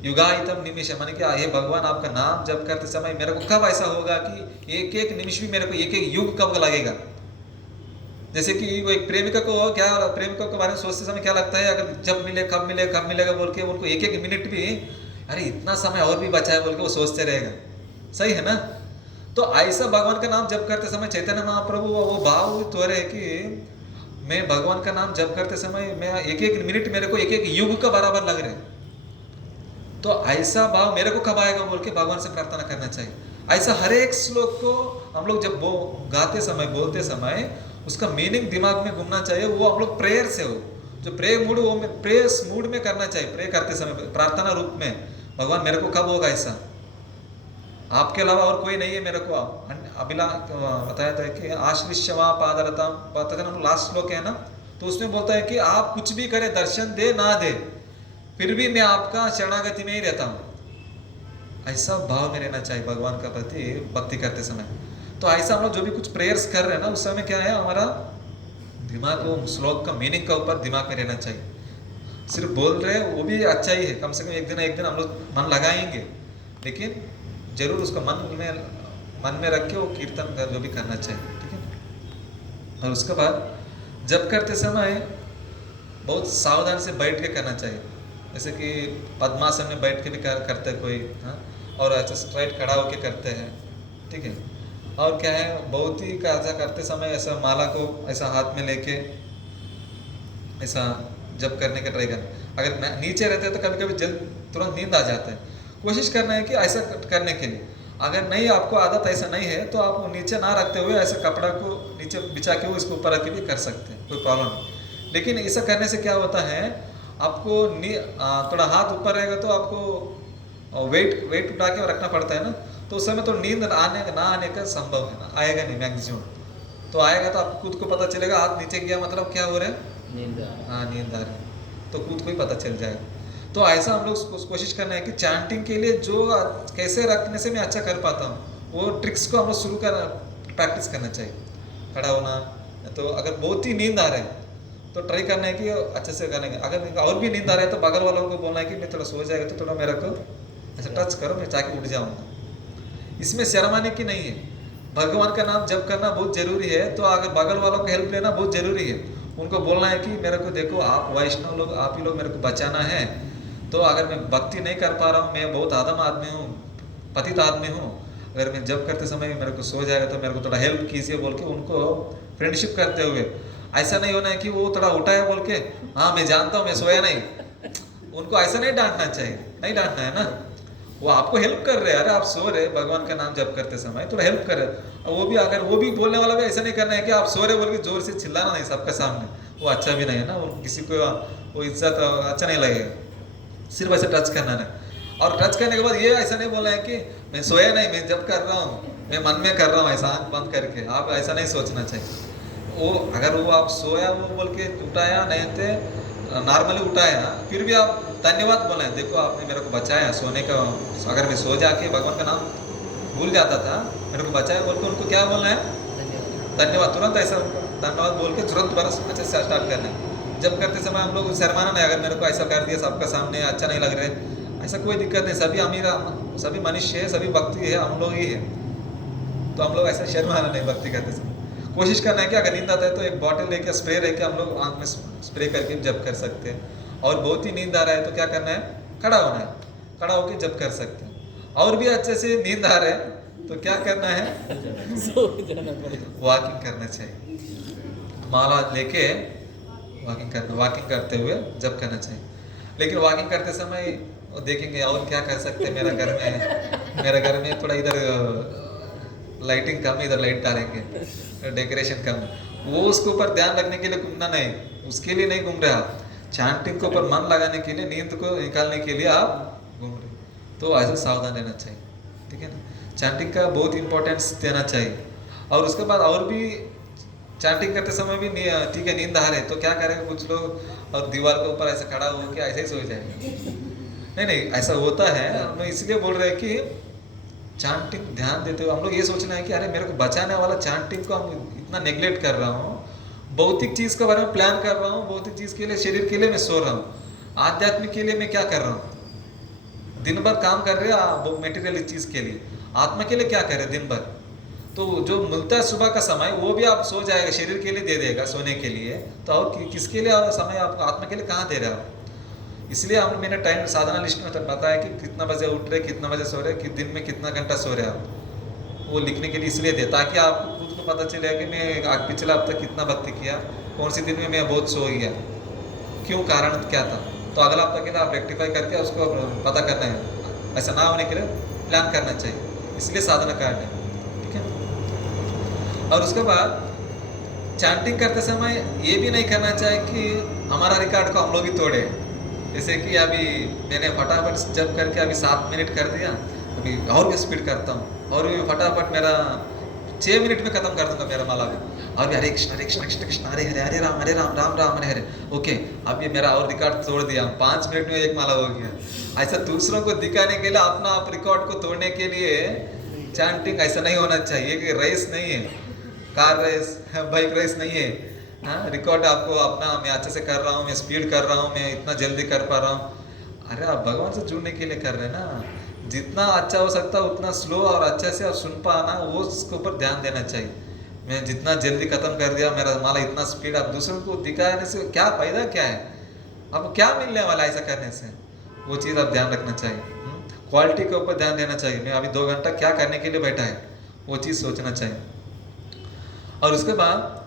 युगायतम निमिष है, माने कि ये भगवान आपका नाम जप करते समय मेरे को कब ऐसा होगा कि एक एक निमिष भी मेरे को एक एक युग कब लगेगा। जैसे कि वो एक प्रेमिका को क्या, प्रेमिका के बारे में सोचते समय क्या लगता है, अगर जब मिले कब मिले कब मिलेगा बोल के उनको एक एक मिनट भी, अरे इतना समय और भी बचा है बोल के वो सोचते रहेगा। सही है ना? तो ऐसा भगवान का नाम जप करते समय चैतन्य महाप्रभु वो भाव तो रहे कि मैं भगवान का नाम जप करते समय मैं एक एक मिनट मेरे को एक एक युग का बराबर लग रहा है। तो ऐसा भाव मेरे को कब आएगा बोल के भगवान से प्रार्थना करना चाहिए। ऐसा हर एक श्लोक को हम लोग जब गाते समय बोलते समय उसका मीनिंग दिमाग में घूमना चाहिए। वो हम लोग प्रेयर से हो, जो प्रेयर मूड वो प्रेयर मूड में करना चाहिए। प्रे करते समय प्रार्थना रूप में, भगवान मेरे को कब होगा ऐसा, आपके अलावा और कोई नहीं है मेरे को। अभिला बताया था कि आश्रिष्य वा पादरता हम लास्ट श्लोक है ना, तो उसमें बोलता है कि आप कुछ भी करें, दर्शन दे ना दे, फिर भी मैं आपका शरणागति में ही रहता हूँ। ऐसा भाव में रहना चाहिए भगवान का प्रति भक्ति करते समय। तो ऐसा हम लोग जो भी कुछ प्रेयर्स कर रहे हैं ना, उस समय क्या है, हमारा दिमाग वो श्लोक का मीनिंग का ऊपर दिमाग में रहना चाहिए। सिर्फ बोल रहे हैं वो भी अच्छा ही है, कम से कम एक दिन हम लोग मन लगाएंगे, लेकिन जरूर उसको मन में रख के वो कीर्तन कर जो भी करना चाहिए, ठीक है। और उसके बाद जब करते समय बहुत सावधान से बैठ के करना चाहिए। जैसे कि पद्मासन में बैठ के भी करते हैं कोई, हाँ, और ऐसा स्ट्राइट खड़ा होके करते हैं, ठीक है। और क्या है, बहुत ही ऐसा करते समय ऐसा माला को ऐसा हाथ में लेके ऐसा जब करने का ट्राई करना। अगर नीचे रहते हैं तो कभी कभी जल्द तुरंत नींद आ जाता है। कोशिश करना है कि ऐसा करने के लिए, अगर नहीं आपको आदत ऐसा नहीं है तो आप नीचे ना रखते हुए ऐसा कपड़ा को नीचे बिछा के इसको ऊपर रख के भी कर सकते हैं, कोई प्रॉब्लम नहीं। लेकिन ऐसा करने से क्या होता है, आपको थोड़ा हाथ ऊपर रहेगा तो आपको वेट उठा के रखना पड़ता है ना, तो उस समय तो नींद ना आने का संभव है ना, आएगा नहीं मैक्सिमम। तो आएगा तो आपको खुद को पता चलेगा हाथ नीचे गया मतलब क्या हो रहा है, नींद आ रही है, तो खुद को ही पता चल जाएगा। तो ऐसा हम लोग कोशिश करना है कि चैंटिंग के लिए जो कैसे रखने से मैं अच्छा कर पाता हूँ, वो ट्रिक्स को हम लोग प्रैक्टिस करना चाहिए। खड़ा होना, तो अगर बहुत ही नींद आ रहा है तो ट्राई करना है कि अच्छे से करने। अगर और भी नींद आ रहा है तो बगल वालों को बोलना है कि मैं थोड़ा सो जाएगा तो थोड़ा मेरे को ऐसा टच करो, मैं जाके उठ जाऊँगा। इसमें शर्माने की नहीं है, भगवान का नाम जप करना बहुत जरूरी है। तो अगर बगल वालों को हेल्प लेना बहुत जरूरी है, उनको बोलना है कि मेरे को देखो, आप वैष्णव लोग, आप ही लोग मेरे को बचाना है। तो अगर मैं भक्ति नहीं कर पा रहा हूँ, मैं बहुत आदम आदमी हूँ, पतित आदमी हूँ, अगर मैं जब करते समय मेरे को सो जाएगा तो मेरे को थोड़ा हेल्प कीजिए बोल के उनको फ्रेंडशिप करते हुए। ऐसा नहीं होना है कि वो थोड़ा उठा है बोल के हाँ मैं जानता हूँ मैं सोया नहीं, उनको ऐसा नहीं डांटना चाहिए, नहीं डांटना है ना। वो आपको हेल्प कर रहे हैं, अरे आप सो रहे भगवान का नाम जप करते समय थोड़ा हेल्प कर रहे। और वो भी अगर वो भी बोलने वाला भी ऐसा नहीं करना है कि आप सो रहे बोल के जोर से चिल्लाना नहीं सबके सामने, वो अच्छा भी नहीं है ना, वो किसी को वो इज्जत अच्छा नहीं लगेगा। सिर्फ ऐसे टच करना नहीं, और टच करने के बाद ये ऐसा नहीं बोलना है कि मैं सोया नहीं, मैं जब कर रहा हूँ, मैं मन में कर रहा हूँ, ऐसा आँख बंद करके। आप ऐसा नहीं सोचना चाहिए। वो अगर वो आप सोया वो बोल के उठाया, नहीं थे नॉर्मली उठाया, फिर भी आप धन्यवाद बोले, देखो आपने मेरे को बचाया सोने का। अगर मैं सो जाके भगवान का नाम भूल जाता था, मेरे को बचाया बोल के उनको क्या बोलना है, धन्यवाद। तुरंत ऐसा धन्यवाद बोल के तुरंत दोबारा अच्छे से स्टार्ट करना है। जब करते समय हम लोग शर्माना नहीं, अगर मेरे को ऐसा कर दिया सबका सामने अच्छा नहीं लग रहा है, ऐसा कोई दिक्कत नहीं। सभी अमीर, सभी मनुष्य है, सभी भक्ति है, हम लोग ही है। तो हम लोग ऐसा शर्माना नहीं भक्ति करते समय। कोशिश करना है कि अगर नींद आता है तो एक बॉटल लेके स्प्रे लेके हम लोग आँख में स्प्रे करके जब कर सकते हैं। और बहुत ही नींद आ रहा है तो क्या करना है, खड़ा होना है, खड़ा होकर जब कर सकते हैं। और भी अच्छे से नींद आ रहा है तो क्या करना है, सो जाना पड़ेगा। वॉकिंग करना चाहिए, माला लेके वॉकिंग करते हुए जब करना चाहिए। लेकिन वॉकिंग करते समय वो देखेंगे और क्या कर सकते हैं, मेरा घर में थोड़ा इधर लाइटिंग कम है, इधर लाइट डालेंगे, डेकोरेशन कम है, वो उसके ऊपर ध्यान रखने के लिए घूमना नहीं, उसके लिए नहीं घूम रहे आप, चैंटिंग के ऊपर मन लगाने के लिए, नींद को निकालने के लिए आप घूम रहे, तो ऐसा सावधान रहना चाहिए, ठीक है ना। चैंटिंग का बहुत इंपॉर्टेंस देना चाहिए। और उसके बाद और भी चैंटिंग करते समय भी ठीक है नींद आ रहे तो क्या करेंगे कुछ लोग, और दीवार के ऊपर ऐसे खड़ा होकर ऐसे ही सो जाएंगे, नहीं ऐसा होता है। मैं इसलिए बोल रहे हैं कि चैंटिंग ध्यान देते हुए हम लोग ये सोचना है कि अरे मेरे को बचाने वाला चैंटिंग को हम इतना नेग्लेक्ट कर रहा हूँ, भौतिक चीज़ के बारे में प्लान कर रहा हूँ, भौतिक चीज़ के लिए, शरीर के लिए मैं सो रहा हूँ, आध्यात्मिक के लिए मैं क्या कर रहा हूँ, दिन भर काम कर रहे हैं मेटीरियल चीज़ के लिए, आत्मा के लिए क्या कर रहे दिन भर, तो जो मिलता है सुबह का समय वो भी आप सो जाएगा, शरीर के लिए दे देगा सोने के लिए, तो और किसके लिए समय आपको आत्मा के लिए कहाँ दे रहा हो। इसलिए हम मैंने टाइम साधना लिस्ट में बताया कि कितना बजे उठ रहे, कितना बजे सो रहे, कि दिन में कितना घंटा सो रहे आप, वो लिखने के लिए इसलिए दे ताकि आपको खुद को पता चले कि मैं पिछला हफ्ता कितना भक्ति किया, कौन सी दिन में मैं बहुत सो गया, क्यों, कारण क्या था, तो अगला हफ्ता के लिए आप रेक्टिफाई करके उसको पता करना है, ऐसा ना होने के लिए प्लान करना चाहिए, इसलिए साधना करना है, ठीक है। और उसके बाद चैंटिंग करते समय ये भी नहीं करना चाहिए कि हमारा रिकॉर्ड को हम लोग ही तोड़े, जैसे कि अभी मैंने फटाफट जब करके अभी 7 मिनट कर दिया, अभी और भी स्पीड करता हूँ, और भी फटाफट मेरा 6 मिनट में खत्म कर दूंगा मेरा माला भी, और भी हरे कृष्ण कृष्ण कृष्ण हरे हरे, हरे राम राम राम हरे हरे, ओके अब ये मेरा और रिकॉर्ड तोड़ दिया, 5 मिनट में एक माला हो गया। ऐसा दूसरों को दिखाने के लिए, अपना आप रिकॉर्ड को तोड़ने के लिए चैंटिंग ऐसा नहीं होना चाहिए कि रेस नहीं है, कार रेस, बाइक रेस नहीं है, हाँ रिकॉर्ड आपको अपना, मैं अच्छे से कर रहा हूँ, मैं स्पीड कर रहा हूँ, मैं इतना जल्दी कर पा रहा हूँ, अरे आप भगवान से जुड़ने के लिए कर रहे हैं ना, जितना अच्छा हो सकता है उतना स्लो और अच्छे से और सुन पाना, वो उसके ऊपर ध्यान देना चाहिए। मैं जितना जल्दी खत्म कर दिया मेरा माला इतना स्पीड, आप दूसरों को दिखाने से क्या फायदा, क्या है, आपको क्या मिलने वाला है ऐसा करने से, वो चीज़ आप ध्यान रखना चाहिए। क्वालिटी के ऊपर ध्यान देना चाहिए, मैं अभी 2 घंटा क्या करने के लिए बैठा है, वो चीज़ सोचना चाहिए। और उसके बाद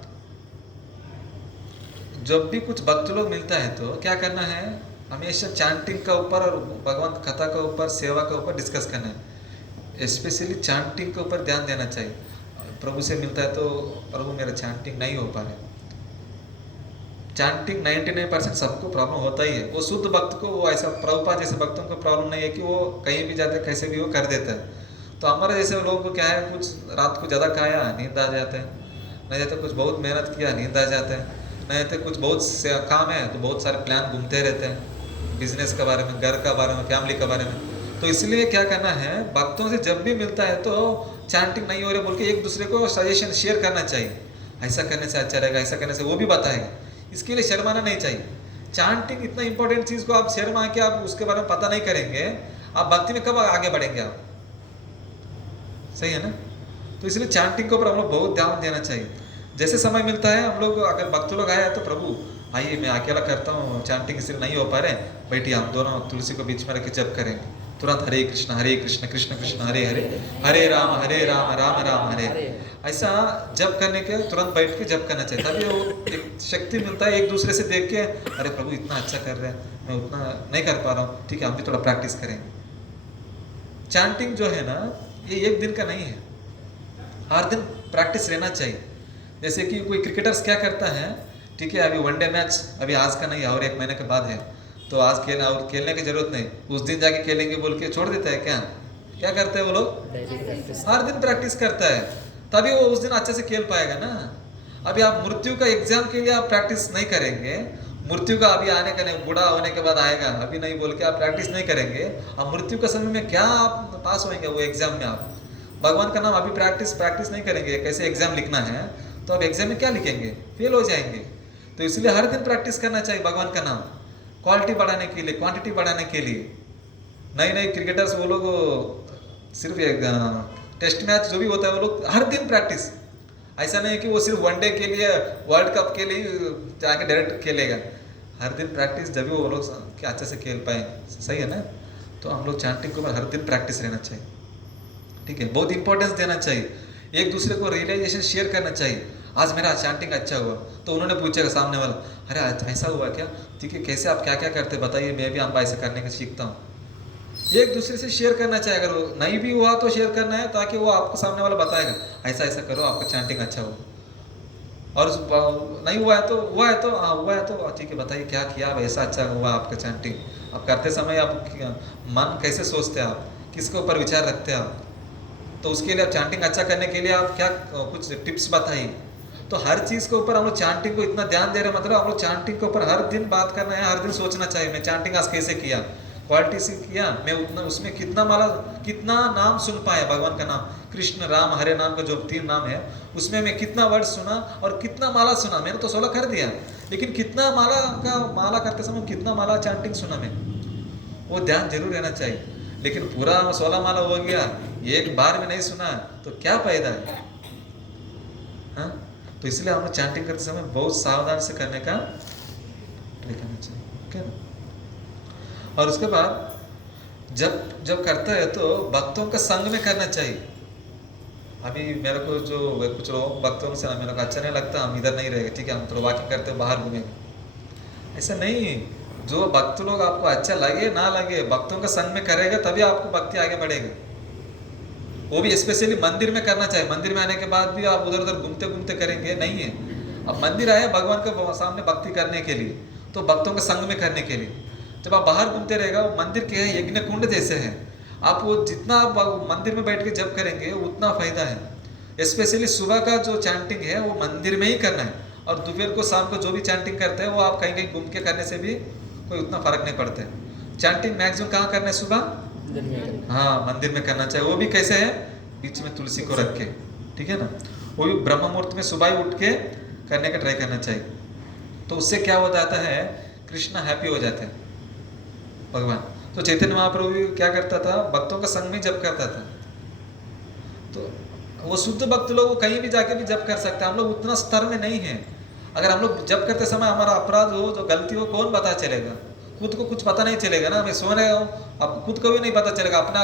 जब भी कुछ भक्त लोग मिलता है तो क्या करना है, हमेशा चैंटिंग का ऊपर और भगवान कथा के ऊपर, सेवा के ऊपर डिस्कस करना है, स्पेशली चैंटिंग के ऊपर ध्यान देना चाहिए। प्रभु से मिलता है तो प्रभु मेरा चैंटिंग नहीं हो पा रहा, चैंटिंग 99% सबको प्रॉब्लम होता ही है, वो शुद्ध भक्त को, वो ऐसा प्रभुपाद जैसे भक्तों को प्रॉब्लम नहीं है कि वो कहीं भी जाते कैसे भी वो कर देता है। तो हमारे जैसे लोगों को क्या है, कुछ रात को ज़्यादा खाया नींद आ जाते हैं, नहीं जाते कुछ बहुत मेहनत किया नींद आ जाते हैं, नहीं तो कुछ बहुत से काम है तो बहुत सारे प्लान घूमते रहते हैं, बिजनेस के बारे में, घर का बारे में, फैमिली के बारे में। तो इसलिए क्या करना है, भक्तों से जब भी मिलता है तो चैंटिंग नहीं हो रही बोल के एक दूसरे को सजेशन शेयर करना चाहिए, ऐसा करने से अच्छा रहेगा, ऐसा करने से, वो भी बताएगा, इसके लिए शर्माना नहीं चाहिए। चैंटिंग इतना इंपॉर्टेंट चीज़ को आप शर्मा के आप उसके बारे में पता नहीं करेंगे, आप भक्ति में कब आगे बढ़ेंगे आप, सही है ना। तो इसलिए चैंटिंग के ऊपर हम लोग बहुत ध्यान देना चाहिए। जैसे समय मिलता है हम लोग, अगर भक्त लोग आए तो प्रभु आइए मैं अकेला करता हूँ, चैंटिंग इसलिए नहीं हो पा रहे, बैठिए हम दोनों तुलसी को बीच में रख के जप करेंगे, तुरंत हरे कृष्ण कृष्ण कृष्ण हरे हरे, हरे राम राम राम हरे, ऐसा जप करने के तुरंत बैठ के जप करना चाहिए, तभी वो एक शक्ति मिलता है। एक दूसरे से देख के अरे प्रभु इतना अच्छा कर रहे हैं, मैं उतना नहीं कर पा रहा हूँ, ठीक है हम भी थोड़ा प्रैक्टिस करेंगे। चैंटिंग जो है ना ये एक दिन का नहीं है, हर दिन प्रैक्टिस रहना चाहिए। जैसे कि कोई क्रिकेटर्स क्या करता है, ठीक है अभी वनडे मैच अभी आज का नहीं है और 1 महीने के बाद है, तो आज खेलना और खेलने की जरूरत नहीं, उस दिन जाके खेलेंगे बोल के छोड़ देता है, क्या करते हैं वो लोग, हर दिन प्रैक्टिस करता है, तभी वो उस दिन अच्छे से खेल पाएगा ना। अभी आप मृत्यु का एग्जाम के लिए आप प्रैक्टिस नहीं करेंगे, मृत्यु का अभी आने का नहीं, बूढ़ा होने के बाद आएगा, अभी नहीं बोल के आप प्रैक्टिस नहीं करेंगे, अब मृत्यु का समय में क्या आप पास होंगे वो एग्जाम में, आप भगवान का नाम अभी प्रैक्टिस नहीं करेंगे, कैसे एग्जाम लिखना है, तो आप एग्जाम में क्या लिखेंगे, फेल हो जाएंगे। तो इसलिए हर दिन प्रैक्टिस करना चाहिए भगवान का नाम, क्वालिटी बढ़ाने के लिए, क्वांटिटी बढ़ाने के लिए। नए क्रिकेटर्स वो लोग सिर्फ एक टेस्ट मैच जो भी होता है वो लोग हर दिन प्रैक्टिस, ऐसा नहीं कि वो सिर्फ वनडे के लिए, वर्ल्ड कप के लिए जाके डायरेक्ट खेलेगा, हर दिन प्रैक्टिस, जब भी वो लोग अच्छे से खेल पाए, सही है ना। तो हम लोग चैंटिंग के ऊपर हर दिन प्रैक्टिस रहना चाहिए। ठीक है, बहुत इंपॉर्टेंस देना चाहिए, एक दूसरे को रियलाइजेशन शेयर करना चाहिए। आज मेरा चैंटिंग अच्छा हुआ तो उन्होंने पूछेगा सामने वाला, अरे आज ऐसा हुआ क्या, ठीक है, कैसे आप क्या क्या करते बताइए, मैं भी अम्बा ऐसे करने का सीखता हूँ। एक दूसरे से शेयर करना चाहिए, अगर वो नहीं भी हुआ तो शेयर करना है, ताकि वो आपको सामने वाला बताएगा ऐसा ऐसा करो आपका चैंटिंग अच्छा हो। और नहीं हुआ है तो हाँ हुआ है तो ठीक है बताइए क्या किया अब ऐसा अच्छा हुआ आपका चैंटिंग, आप करते समय आप मन कैसे सोचते हैं, आप किसके ऊपर विचार रखते हैं आप, तो उसके लिए आप चैंटिंग अच्छा करने के लिए आप क्या कुछ टिप्स बताइए। तो हर चीज़ के ऊपर हम लोग चैंटिंग को इतना ध्यान दे रहे हैं, मतलब हम लोग चैंटिंग के ऊपर हर दिन बात करना है, हर दिन सोचना चाहिए मैं चैंटिंग आज कैसे किया, क्वालिटी से किया, मैं उतना उसमें कितना माला कितना नाम सुन पाया भगवान का नाम, कृष्ण राम हरे नाम का जो 3 नाम है उसमें मैं कितना वर्ड सुना और कितना माला सुना, मैंने तो 16 कर दिया, लेकिन कितना माला करते समय कितना माला चैंटिंग सुना मैं, वो ध्यान जरूर रहना चाहिए। लेकिन पूरा 16 माला हो गया, एक बार में नहीं सुना तो क्या फायदा है, हाँ? तो इसलिए हम लोग चैंटिंग करते समय बहुत सावधान से करने का ट्राई करना चाहिए, ओके ना। और उसके बाद जब करता है तो भक्तों का संग में करना चाहिए। अभी मेरे को जो कुछ लोग भक्तों से ना मेरे को अच्छा नहीं लगता, हम इधर नहीं रहेंगे, ठीक है, हम थोड़ा वॉकिंग करते हो बाहर घूमेंगे, ऐसा नहीं। जो भक्त लोग आपको अच्छा लगे ना लगे, भक्तों का संग में करेगा तभी आपको भक्ति आगे बढ़ेगी। वो भी स्पेशली मंदिर में करना चाहिए, मंदिर में आने के बाद भी आप उधर उधर घूमते घूमते करेंगे नहीं है। अब मंदिर आए भगवान के सामने भक्ति करने के लिए, तो भक्तों के संग में करने के लिए। जब आप बाहर घूमते रहेगा, मंदिर के यज्ञ कुंड जैसे हैं, आप वो जितना आप मंदिर में बैठ के जब करेंगे उतना फायदा है। स्पेशली सुबह का जो चैंटिंग है वो मंदिर में ही करना है, और दोपहर को शाम को जो भी चैंटिंग करते हैं वो आप कहीं कहीं घूम के करने से भी कोई उतना फर्क नहीं पड़ता है। चैंटिंग मैक्सिमम कहाँ करना है, सुबह हाँ मंदिर में करना चाहिए। वो भी कैसे है, बीच में तुलसी को रख के, ठीक है ना, वो भी ब्रह्म मुहूर्त में सुबह ही उठ के करने का ट्राई करना चाहिए। तो उससे क्या हो जाता है, कृष्णा हैप्पी हो जाते हैं भगवान। तो चैतन्य महाप्रभु भी क्या करता था, भक्तों का संग में जप करता था। तो वो शुद्ध भक्त लोग कहीं भी जाके भी जप कर सकते हैं, हम लोग उतना स्तर में नहीं है। अगर हम लोग जप करते समय हमारा अपराध हो, जो गलती हो, कौन पता चलेगा, खुद को कुछ पता नहीं चलेगा ना, मैं सो रहा हूँ, अब खुद को भी नहीं पता चलेगा, अपना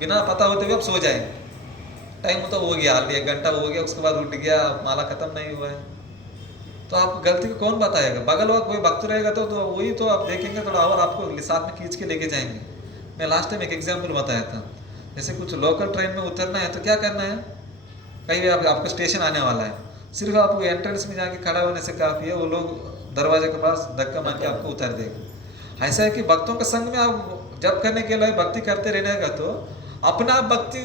बिना पता होते हुए अब सो जाए, टाइम तो हो गया, 1 घंटा हो गया, उसके बाद उठ गया, माला खत्म नहीं हुआ है, तो आप गलती को कौन बताएगा। बगल वाला कोई भक्त रहेगा तो वही तो आप देखेंगे थोड़ा और आपको साथ में खींच के लेके जाएंगे। मैं लास्ट टाइम एक एग्जाम्पल बताया था, जैसे कुछ लोकल ट्रेन में उतरना है तो क्या करना है, कहीं भी आपको स्टेशन आने वाला है, सिर्फ आपको एंट्रेंस में जाके खड़ा होने से काफ़ी है, वो लोग दरवाजे के पास धक्का मार के आपको उतार देगा। ऐसा है कि भक्तों के संग में आप जब करने के लिए भक्ति करते रहने का, तो अपना आप भक्ति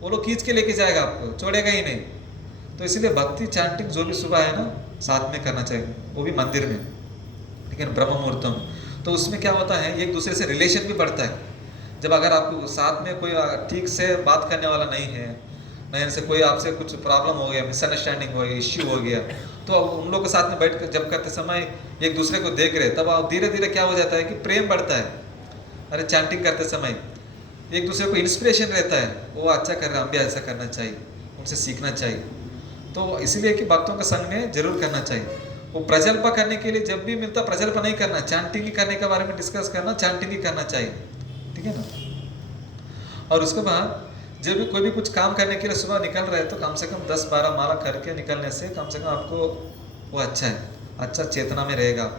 वो लोग खींच के लेके जाएगा, आपको छोड़ेगा ही नहीं। तो इसलिए भक्ति चैंटिंग जो भी सुबह है ना साथ में करना चाहिए, वो भी मंदिर में, लेकिन ब्रह्म मुहूर्तम। तो उसमें क्या होता है, एक दूसरे से रिलेशन भी बढ़ता है। जब अगर आपको साथ में कोई ठीक से बात करने वाला नहीं है, नहीं से कोई आपसे कुछ प्रॉब्लम हो गया, मिसअंडरस्टैंडिंग हो गया, इश्यू हो गया, तो उन लोगों के साथ में बैठ कर जब करते समय एक दूसरे को देख रहे, तब आप धीरे धीरे क्या हो जाता है कि प्रेम बढ़ता है। अरे चैंटिंग करते समय एक दूसरे को इंस्पिरेशन रहता है, वो अच्छा कर रहे हैं, हम भी ऐसा करना चाहिए, उनसे सीखना चाहिए। तो इसलिए कि भक्तों के संग में जरूर करना चाहिए। वो प्रजल्प करने के लिए जब भी मिलता प्रजल्प नहीं करना, चैंटिंग ही करने के बारे में डिस्कस करना, चैंटिंग ही करना चाहिए, ठीक है ना। और उसके बाद जब भी कोई भी कुछ काम करने के लिए सुबह निकल रहे हैं, तो कम से कम 10-12 माला करके निकलने से कम से कम आपको वो अच्छा है, अच्छा चेतना में रहेगा।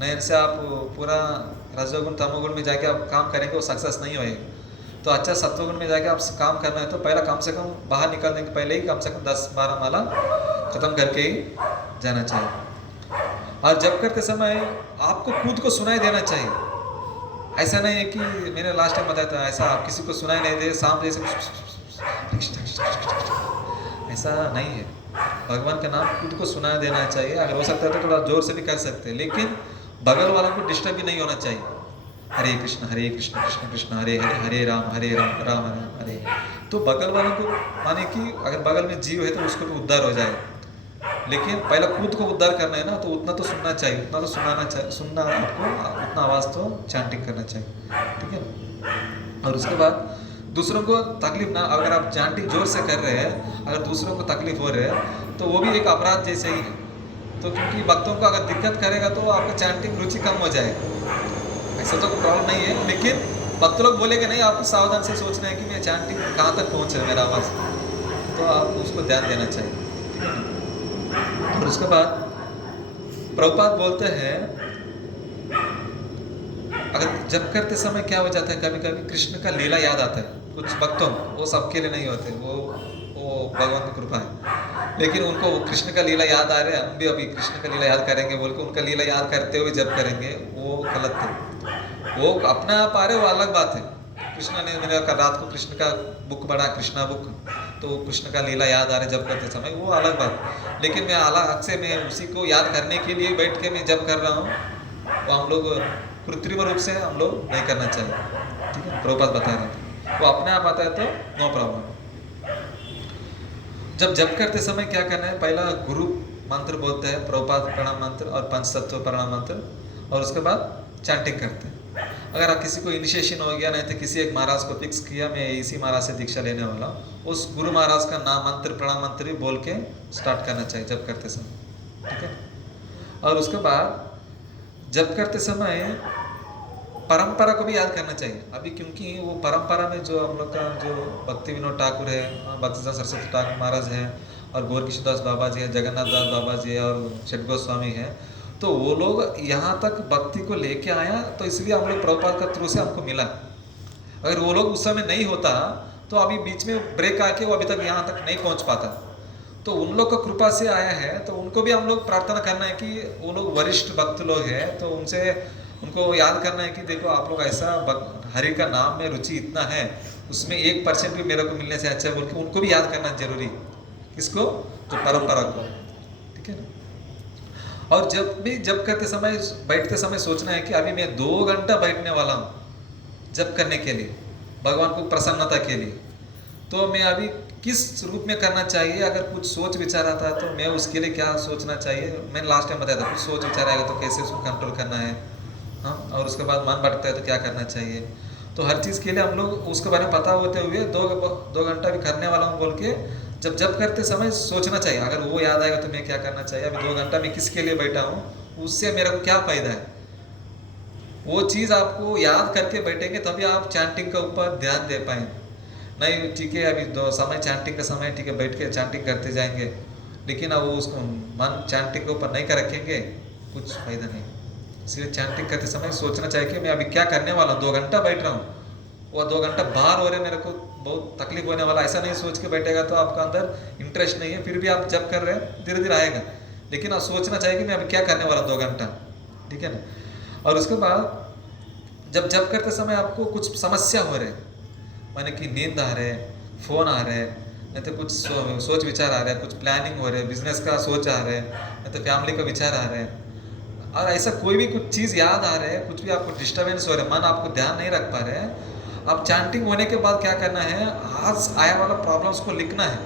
नहीं से आप पूरा रजोगुण तमोगुण में जाके आप काम करेंगे, वो सक्सेस नहीं होएगा। तो अच्छा सत्वगुण में जाके आप काम करना है तो पहला कम से कम बाहर निकलने के पहले ही कम से कम 10-12 माला खत्म करके ही जाना चाहिए। और जब करते समय आपको खुद को सुनाई देना चाहिए। ऐसा नहीं है कि मैंने लास्ट टाइम बताया था, ऐसा आप किसी को सुनाई नहीं दे, सांप जैसे ऐसा नहीं है। भगवान का नाम खुद को सुनाई देना चाहिए। अगर हो सकता है तो थोड़ा जोर से भी कर सकते हैं, लेकिन बगल वालों को डिस्टर्ब भी नहीं होना चाहिए। हरे कृष्ण कृष्ण कृष्ण हरे हरे, हरे राम राम राम हरे। तो बगल वालों को माने कि अगर बगल में जीव है तो उसको भी उद्धार हो जाए, लेकिन पहले खुद को उद्धार करना है ना, तो उतना तो सुनना चाहिए, उतना तो सुनना आपको, उतना आवाज़ तो चैंटिंग करना चाहिए, ठीक है ना। और उसके बाद दूसरों को तकलीफ ना, अगर आप चैंटिंग जोर से कर रहे हैं, अगर दूसरों को तकलीफ हो रही है तो वो भी एक अपराध जैसे ही है। तो क्योंकि भक्तों को अगर दिक्कत करेगा तो आपका चैंटिंग रुचि कम हो जाएगा। ऐसा तो कोई प्रॉब्लम नहीं है, लेकिन भक्त लोग बोलेंगे नहीं, आपको सावधान से सोचना है कि मैं चैंटिंग कहाँ तक पहुँच रहा है मेरा आवाज़, तो आप उसको ध्यान देना चाहिए, ठीक है ना। और उसके बाद प्रभुपाद बोलते हैं अगर जब करते समय क्या हो जाता है, कभी कभी कृष्ण का लीला याद आता है कुछ भक्तों को, वो सबके लिए नहीं होते, वो भगवान की कृपा है, लेकिन उनको कृष्ण का लीला याद आ रहा है, हम भी अभी कृष्ण का लीला याद करेंगे बोल के उनका लीला याद करते हुए जब करेंगे वो गलत है। वो अपने आप आ रहे वो अलग बात है। कृष्ण ने मैंने कहा रात को कृष्ण का बुक पढ़ा, कृष्णा बुक, तो कृष्ण का लीला याद आ रहा है जब करते समय, वो अलग बात। लेकिन मैं अलग से मैं उसी को याद करने के लिए बैठ के मैं जब कर रहा हूँ, वो हम लोग कृत्रिम रूप से हम लोग नहीं करना चाहिए, ठीक है। प्रभुपाद बता रहे थे वो अपने आप आता है तो नो प्रॉब्लम। जब करते समय क्या करना है, पहला गुरु मंत्र बोलते हैं, प्रभुपाद प्रणाम मंत्र और पंच तत्व प्रणाम मंत्र, और उसके बाद चैंटिंग करते हैं। अगर आप किसी को इनिशिएशन हो गया, नहीं तो किसी एक महाराज को फिक्स किया मैं इसी महाराज से दीक्षा लेने वाला हूँ, उस गुरु महाराज का नाम मंत्र प्रणाम मंत्र भी बोल के स्टार्ट करना चाहिए जब करते समय, ठीक है। और उसके बाद जब करते समय परंपरा को भी याद करना चाहिए अभी, क्योंकि वो परंपरा में जो हम लोग का जो भक्ति विनोद ठाकुर है, भक्तिदास सरस्वती ठाकुर महाराज हैं, और गौर किशोरदास बाबा जी है, जगन्नाथ दास बाबा जी है, और छठ गोस्वामी है, तो वो लोग यहाँ तक भक्ति को लेके आया, तो इसलिए हम लोग प्रभुपाद का थ्रू से हमको मिला। अगर वो लोग उस समय नहीं होता तो अभी बीच में ब्रेक आके वो अभी तक यहाँ तक नहीं पहुँच पाता। तो उन लोग का कृपा से आया है, तो उनको भी हम लोग प्रार्थना करना है कि वो लोग वरिष्ठ भक्त लोग हैं, तो उनसे उनको याद करना है कि देखो आप लोग ऐसा हरि का नाम में रुचि इतना है, उसमें 1% भी मेरे को मिलने से अच्छा है बोल के उनको भी याद करना जरूरी। किसको? तो परंपरा को, ठीक है ना। और जब करते समय बैठते समय सोचना है कि अभी मैं 2 घंटा बैठने वाला हूँ जब करने के लिए, भगवान को प्रसन्नता के लिए, तो मैं अभी किस रूप में करना चाहिए। अगर कुछ सोच विचार आता है तो मैं उसके लिए क्या सोचना चाहिए, मैंने लास्ट टाइम बताया था, कुछ सोच विचार आएगा तो कैसे उसको कंट्रोल करना है, हाँ। और उसके बाद मन भटकता है तो क्या करना चाहिए। तो हर चीज़ के लिए हम लोग उसके बारे में पता होते हुए 2 घंटा भी करने वाला हूँ बोल के जब करते समय सोचना चाहिए। अगर वो याद आएगा तो मैं क्या करना चाहिए, अभी 2 घंटा में किसके लिए बैठा हूँ, उससे मेरे को क्या फ़ायदा है, वो चीज़ आपको याद करके बैठेंगे तभी आप चैंटिंग के ऊपर ध्यान दे पाएंगे। नहीं ठीक है अभी 2 समय चैंटिंग का समय, ठीक है बैठ के चैंटिंग करते जाएंगे, लेकिन अब वो उसको मन चैंटिंग के ऊपर नहीं कर रखेंगे, कुछ फ़ायदा नहीं। इसलिए चैंटिंग करते समय सोचना चाहिए कि मैं अभी क्या करने वाला हूँ, 2 घंटा बैठ रहा हूँ, वो 2 घंटा बाहर हो रहे मेरे को बहुत तकलीफ होने वाला, ऐसा नहीं सोच के बैठेगा तो आपका अंदर इंटरेस्ट नहीं है, फिर भी आप जब कर रहे हैं धीरे धीरे आएगा, लेकिन आप सोचना चाहिए कि मैं अभी क्या करने वाला 2 घंटा, ठीक है ना। और उसके बाद जब करते समय आपको कुछ समस्या हो रहे, माने कि नींद आ रहे, फ़ोन आ रहे, नहीं तो कुछ सोच विचार आ रहे, कुछ प्लानिंग हो रहे, बिजनेस का सोच आ रहे, नहीं तो फैमिली का विचार आ रहे, और ऐसा कोई भी कुछ चीज़ याद आ रहे हैं, कुछ भी आपको डिस्टर्बेंस हो रहा है, मन आपको ध्यान नहीं रख पा रहे हैं, आप चैंटिंग होने के बाद क्या करना है, आज आया वाला प्रॉब्लम्स को लिखना है।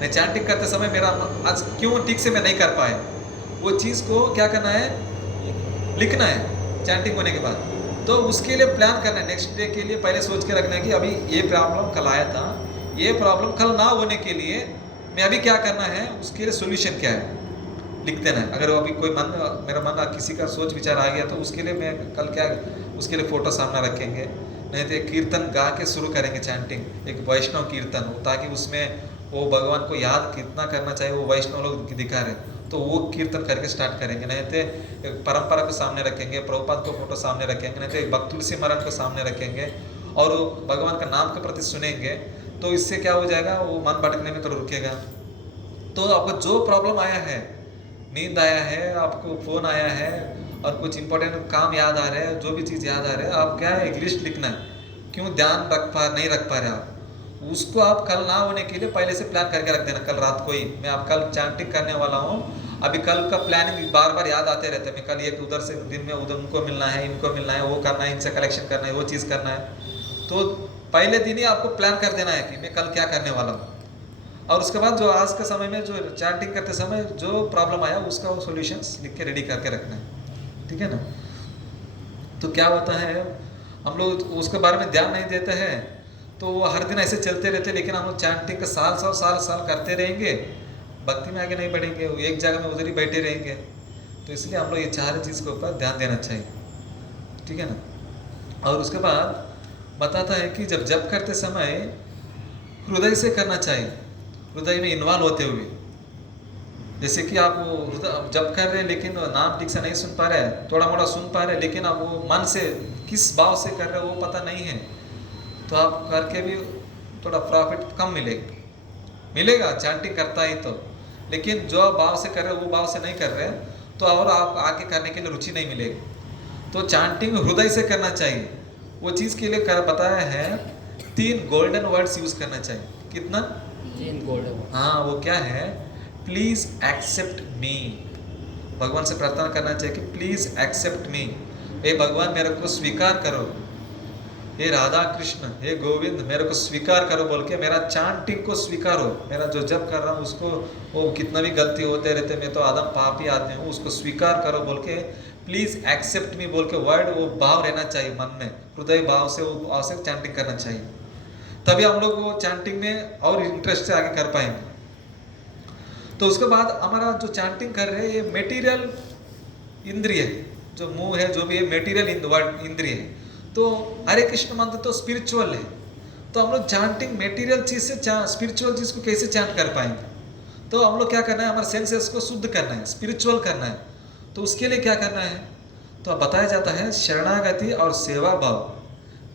मैं चैंटिंग करते समय मेरा आज क्यों ठीक से मैं नहीं कर पाया, वो चीज़ को क्या करना है, लिखना है चैंटिंग होने के बाद। तो उसके लिए प्लान करना है, नेक्स्ट डे के लिए पहले सोच के रखना है कि अभी ये प्रॉब्लम कल आया था, ये प्रॉब्लम कल ना होने के लिए मैं अभी क्या करना है, उसके लिए सोल्यूशन क्या है, लिख देना है। अगर अभी कोई मेरा मन किसी का सोच विचार आ गया तो उसके लिए मैं कल क्या, उसके लिए फ़ोटो सामने रखेंगे, नहीं तो एक कीर्तन गा के शुरू करेंगे चैंटिंग, एक वैष्णव कीर्तन, ताकि उसमें वो भगवान को याद कितना करना चाहिए वो वैष्णव लोग दिखा रहे, तो वो कीर्तन करके स्टार्ट करेंगे। नहीं तो परंपरा को सामने रखेंगे, प्रभुपाद को फोटो सामने रखेंगे, नहीं तो भक्त तुलसी महाराज को सामने रखेंगे और भगवान का नाम के प्रति सुनेंगे, तो इससे क्या हो जाएगा, वो मन भटकने में तो रुकेगा। तो आपको जो प्रॉब्लम आया है, नींद आया है, आपको फ़ोन आया है और कुछ इंपॉर्टेंट काम याद आ रहे हैं, जो भी चीज़ याद आ रहे हैं, आप क्या है एक लिस्ट लिखना है, क्यों ध्यान नहीं रख पा रहे आप, उसको आप कल ना होने के लिए पहले से प्लान करके रख देना। कल रात को ही मैं आप कल चैंटिंग करने वाला हूँ, अभी कल का प्लानिंग बार बार याद आते रहते हैं, मैं कल एक उधर से दिन में उधर उनको मिलना है, इनको मिलना है, वो करना है, इनसे कलेक्शन करना है, वो चीज़ करना है, तो पहले दिन ही आपको प्लान कर देना है कि मैं कल क्या करने वाला हूँ। और उसके बाद जो आज के समय में जो चैंटिंग करते समय जो प्रॉब्लम आया उसका वो सॉल्यूशंस लिख के रेडी करके रखना है, ठीक है ना। तो क्या होता है, हम लोग उसके बारे में ध्यान नहीं देते हैं, तो वो हर दिन ऐसे चलते रहते, लेकिन हम लोग चैंटिंग का साल करते रहेंगे, भक्ति में आगे नहीं बढ़ेंगे, वो एक जगह में उधर ही बैठे रहेंगे। तो इसलिए हम लोग ये 4 चीज़ के ऊपर ध्यान देना चाहिए, ठीक है ना। और उसके बाद बताता है कि जब जप करते समय हृदय से करना चाहिए, हृदय में इन्वॉल्व होते हुए। जैसे कि आप वो जप कर रहे हैं लेकिन नाम ठीक से नहीं सुन पा रहे हैं, थोड़ा मोड़ा सुन पा रहे हैं लेकिन आप वो मन से किस भाव से कर रहे हो वो पता नहीं है, तो आप करके भी थोड़ा प्रॉफिट कम मिलेगा चैंटिंग करता ही तो। लेकिन जो भाव से कर रहे हो वो भाव से नहीं कर रहे तो और आप आगे करने के लिए रुचि नहीं मिलेगी। तो चैंटिंग हृदय से करना चाहिए। वो चीज़ के लिए बताया है 3 गोल्डन वर्ड्स यूज करना चाहिए। कितना? 3 गोल्डन। हाँ, वो क्या है? प्लीज एक्सेप्ट मी। भगवान से प्रार्थना करना चाहिए कि प्लीज एक्सेप्ट मी, हे भगवान मेरे को स्वीकार करो, हे राधा कृष्ण, हे गोविंद मेरे को स्वीकार करो बोल के, मेरा चैंटिंग को स्वीकारो, मेरा जो जप कर रहा हूँ उसको, वो कितना भी गलती होते रहते, मैं तो आदम पापी आदमी हूँ, उसको स्वीकार करो बोल के, प्लीज एक्सेप्ट मी बोल के वर्ड, वो भाव रहना चाहिए मन में, हृदय भाव से वो भाव से चैंटिंग करना चाहिए। तभी हम लोग वो चैंटिंग में और इंटरेस्ट से आगे कर पाएंगे। तो उसके बाद हमारा जो चैंटिंग कर रहे हैं ये मेटीरियल इंद्रिय है, जो मुंह है जो भी है मेटीरियल इंद्रिय है। तो हरे कृष्ण मंत्र तो स्पिरिचुअल है, तो हम लोग चैंटिंग मेटीरियल चीज़ से स्पिरिचुअल चीज़ को कैसे चैंट कर पाएंगे? तो हम लोग क्या करना है, हमारे सेंसेस को शुद्ध करना है, स्पिरिचुअल करना है। तो उसके लिए क्या करना है? तो बताया जाता है शरणागति और सेवा भाव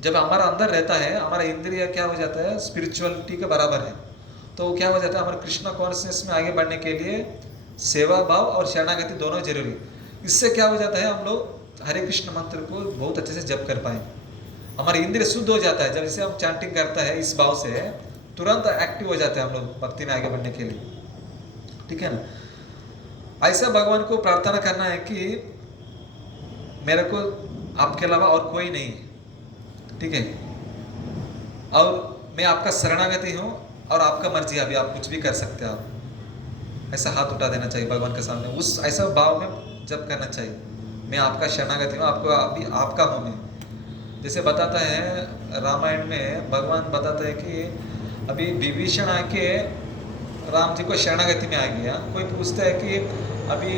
जब हमारा अंदर रहता है, हमारा इंद्रिय क्या हो जाता है, स्पिरिचुअलिटी के बराबर है। तो क्या हो जाता है, हमारे कृष्णा कॉन्शियसनेस में आगे बढ़ने के लिए सेवा भाव और शरणागति दोनों जरूरी। इससे क्या हो जाता है, हम लोग हरे कृष्ण मंत्र को बहुत अच्छे से जप कर पाए, हमारे इंद्रिय शुद्ध हो जाता है। जब इसे हम चैंटिंग करता है इस भाव से, तुरंत एक्टिव हो जाते हैं हम लोग भक्ति में आगे बढ़ने के लिए। ठीक है ना? ऐसा भगवान को प्रार्थना करना है कि मेरे को आपके अलावा और कोई नहीं है, ठीक है, और मैं आपका शरणागति हूँ और आपका मर्जी, अभी आप कुछ भी कर सकते हो। आप ऐसा हाथ उठा देना चाहिए भगवान के सामने, उस ऐसा भाव में जप करना चाहिए, मैं आपका शरणागति हूँ, आपको अभी आपका हूँ मैं। जैसे बताता है रामायण में, भगवान बताता है कि अभी विभीषण आके राम जी को शरणागति में आ गया। कोई पूछता है कि अभी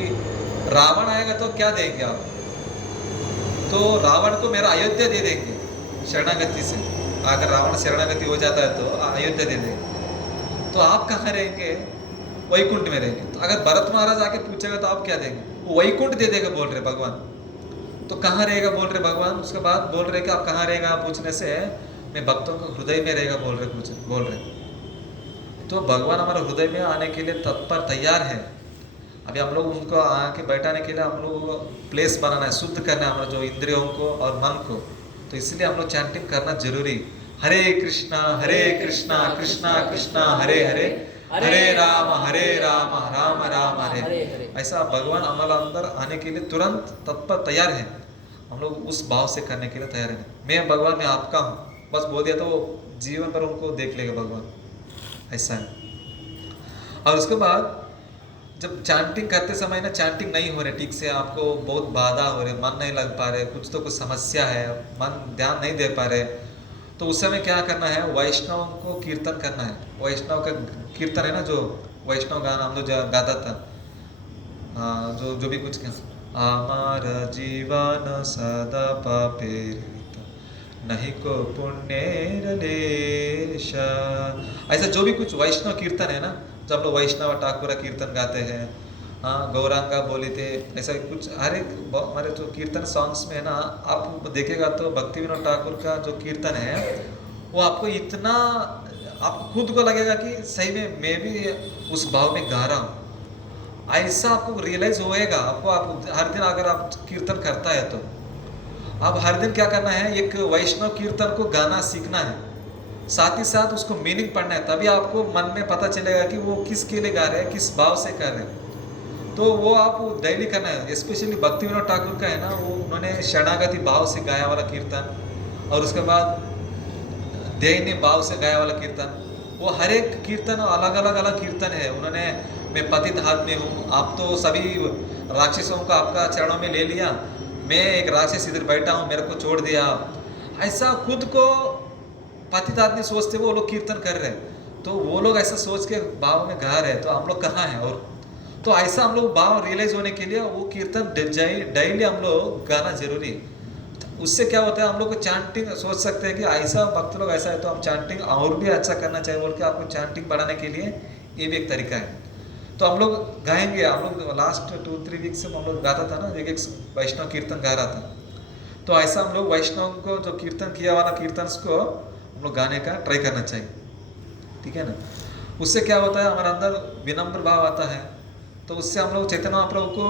रावण आएगा तो क्या देंगे आप? तो रावण को मेरा अयोध्या दे देंगे शरणागति से। अगर रावण शरणागति हो जाता है तो अयोध्या दे देंगे। तो आप कहाँ रहेंगे? वैकुंठ में रहेंगे। तो अगर भरत महाराज आके पूछेगा तो आप क्या देंगे? वो वैकुंठ दे देगा बोल रहे भगवान। तो कहाँ रहेगा बोल रहे भगवान। उसके बाद बोल रहे कि आप कहाँ रहेगा पूछने से, मैं भक्तों को हृदय में रहेगा बोल रहे। तो भगवान हमारे हृदय में आने के लिए तत्पर तैयार है। अभी हम लोग उनको आके बैठाने के लिए हम लोग प्लेस बनाना है, शुद्ध करना है हमारे जो इंद्रियों को और मन को। तो इसलिए हम लोग चैंटिंग करना जरूरी। हरे कृष्णा कृष्णा कृष्णा हरे हरे, हरे राम राम राम हरे। ऐसा भगवान हमारे अंदर आने के लिए तुरंत तत्पर तैयार है। हम लोग उस भाव से करने के लिए तैयार है। मैं भगवान, मैं आपका हूँ, बस बोल दिया तो वो जीवन पर उनको देख लेगा भगवान। ऐसा है। और उसके बाद जब चैंटिंग करते समय ना, चैंटिंग नहीं हो रहे ठीक से, आपको बहुत बाधा हो रहे, मन नहीं लग पा रहे, कुछ तो कुछ समस्या है, मन ध्यान नहीं दे पा रहे, तो उस समय क्या करना है, वैष्णव को कीर्तन करना है। वैष्णव का कीर्तन है ना, जो वैष्णव गाना हम लोग गाता था, जो भी कुछ आमार जीवन सदा पापेरित नहीं को पुण्य लेशा, ऐसा जो भी कुछ वैष्णव कीर्तन है ना, जब लोग वैष्णव ठाकुर कीर्तन गाते हैं, हाँ गौरांगा बोली थे, ऐसा कुछ हर एक हमारे जो कीर्तन सॉन्ग्स में है ना, आप देखेगा तो भक्ति विनोद ठाकुर का जो कीर्तन है वो आपको इतना, आपको खुद को लगेगा कि सही में मैं भी उस भाव में गा रहा हूँ। ऐसा आपको रियलाइज होएगा। आपको आप हर दिन अगर आप कीर्तन करता है तो अब हर दिन क्या करना है, एक वैष्णव कीर्तन को गाना सीखना है, साथ ही साथ उसको मीनिंग पढ़ना है। तभी आपको मन में पता चलेगा कि वो किसके लिए गा रहे हैं, किस भाव से कर रहे हैं। तो वो आप डेली करना है। स्पेशली भक्ति विनोद ठाकुर का है ना, वो उन्होंने शरणागति भाव से गाया वाला कीर्तन, और उसके बाद दैन्य भाव से गाया वाला कीर्तन, वो हर एक कीर्तन अलग कीर्तन है। उन्होंने मैं पतित आदमी हूँ, आप तो सभी राक्षसों को आपका चरणों में ले लिया, मैं एक राक्षस इधर बैठा हूँ, मेरे को छोड़ दिया, ऐसा खुद को पतित आदमी सोचते वो लोग कीर्तन कर रहे हैं। तो वो लोग ऐसा सोच के भाव में गा रहे हैं, तो हम लोग कहाँ हैं? और तो ऐसा हम लोग भाव रियलाइज होने के लिए वो कीर्तन डेली हम लोग गाना जरूरी है। उससे क्या होता है, हम लोग को चैंटिंग सोच सकते हैं कि ऐसा भक्त लोग ऐसा है तो हम चैंटिंग और भी अच्छा करना चाहिए बोल के आपको चैंटिंग बढ़ाने के लिए ये भी एक तरीका है। तो हम लोग गाएंगे, हम लोग लास्ट 2-3 वीक से हम लोग गाता था ना, एक एक वैष्णव कीर्तन गा रहा था। तो ऐसा हम लोग वैष्णव को जो कीर्तन किया वाला कीर्तन को हम लोग गाने का ट्राई करना चाहिए, ठीक है ना। उससे क्या होता है, हमारे अंदर विनम्र भाव आता है। तो उससे हम लोग चैतन्य महाप्रभु को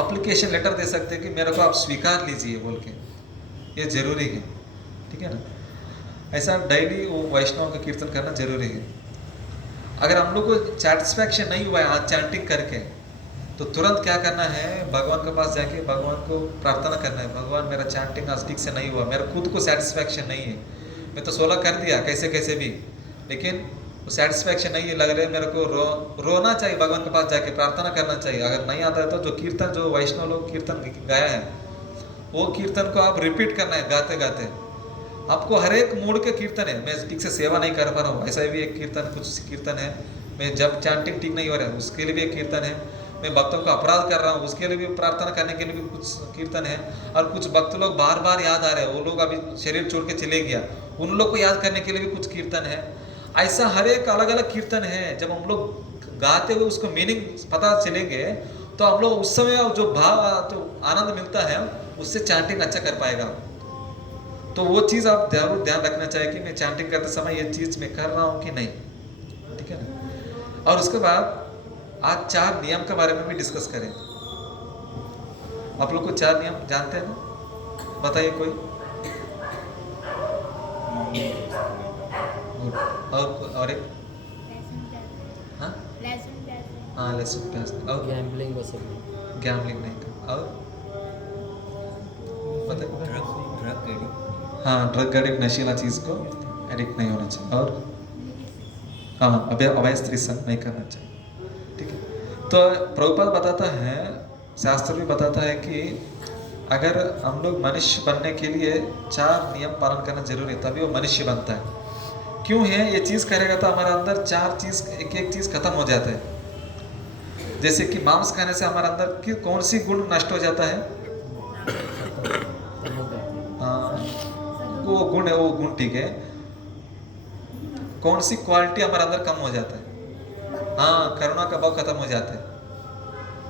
एप्लीकेशन लेटर दे सकते हैं कि मेरे को आप स्वीकार लीजिए बोल के, ये जरूरी है, ठीक है ना। ऐसा डेली वो वैष्णव का कीर्तन करना जरूरी है। अगर हम लोग को सेटिस्फैक्शन नहीं हुआ है आज चैंटिंग करके, तो तुरंत क्या करना है, भगवान के पास जाके भगवान को प्रार्थना करना है, भगवान मेरा चैंटिंग आज ठीक से नहीं हुआ, मेरा खुद को सेटिस्फैक्शन नहीं है, मैं तो 16 कर दिया कैसे कैसे भी, लेकिन वो सेटिस्फैक्शन नहीं है लग रहा है मेरे को, रोना चाहिए, भगवान के पास जाके प्रार्थना करना चाहिए। अगर नहीं आता है तो जो कीर्तन जो वैष्णव लोग कीर्तन गाया है वो कीर्तन को आप रिपीट करना है गाते गाते। आपको हर एक मूड के कीर्तन है, मैं ठीक से सेवा नहीं कर पा रहा हूँ ऐसा भी एक कीर्तन, कुछ कीर्तन है, मैं जब चैंटिंग ठीक नहीं हो रहा है उसके लिए भी एक कीर्तन है, मैं भक्तों को अपराध कर रहा हूँ उसके लिए भी प्रार्थना करने के लिए भी कुछ कीर्तन है, और कुछ भक्त लोग बार बार याद आ रहे हैं, वो लोग अभी शरीर छोड़ के चले गया, उन लोग को याद करने के लिए भी कुछ कीर्तन है। ऐसा हर एक अलग अलग कीर्तन है। जब हम लोग गाते हुए उसको मीनिंग पता चलेंगे तो हम लोग उस समय जो भाव जो आनंद मिलता है उससे चैंटिंग अच्छा कर पाएगा। तो वो चीज़ आप जरूर ध्यान रखना चाहिए कि मैं चैंटिंग करते समय ये चीज़ मैं कर रहा हूँ कि नहीं, ठीक है ना। और उसके बाद आज 4 नियम के बारे में भी डिस्कस करें। आप लोग को 4 नियम जानते हैं ना, बताइए कोई। और एक हाँ हाँ लहसुन प्याज, और गैम्बलिंग वो सब नहीं। गैम्बलिंग नहीं कर, और बताइए। ड्रग एडिक्ट, हाँ ड्रग एडिक्ट, नशीला चीज़ को एडिक्ट नहीं होना चाहिए, और हाँ अवैध स्त्री संग नहीं करना चाहिए, ठीक है। तो प्रभुपाद बताता है, शास्त्र भी बताता है कि अगर हम लोग मनुष्य बनने के लिए 4 नियम पालन करना जरूरी है, तभी वो मनुष्य बनता है। क्यों है, ये चीज़ करेगा तो हमारे अंदर 4 चीज़ एक एक चीज़ खत्म हो जाता है। जैसे कि मांस खाने से हमारे अंदर की कौन सी गुण नष्ट हो जाता है, वो गुण है, वो गुण ठीक है। कौन सी क्वालिटी हमारे अंदर कम हो जाता है, हाँ करुणा का भाव खत्म हो जाता है।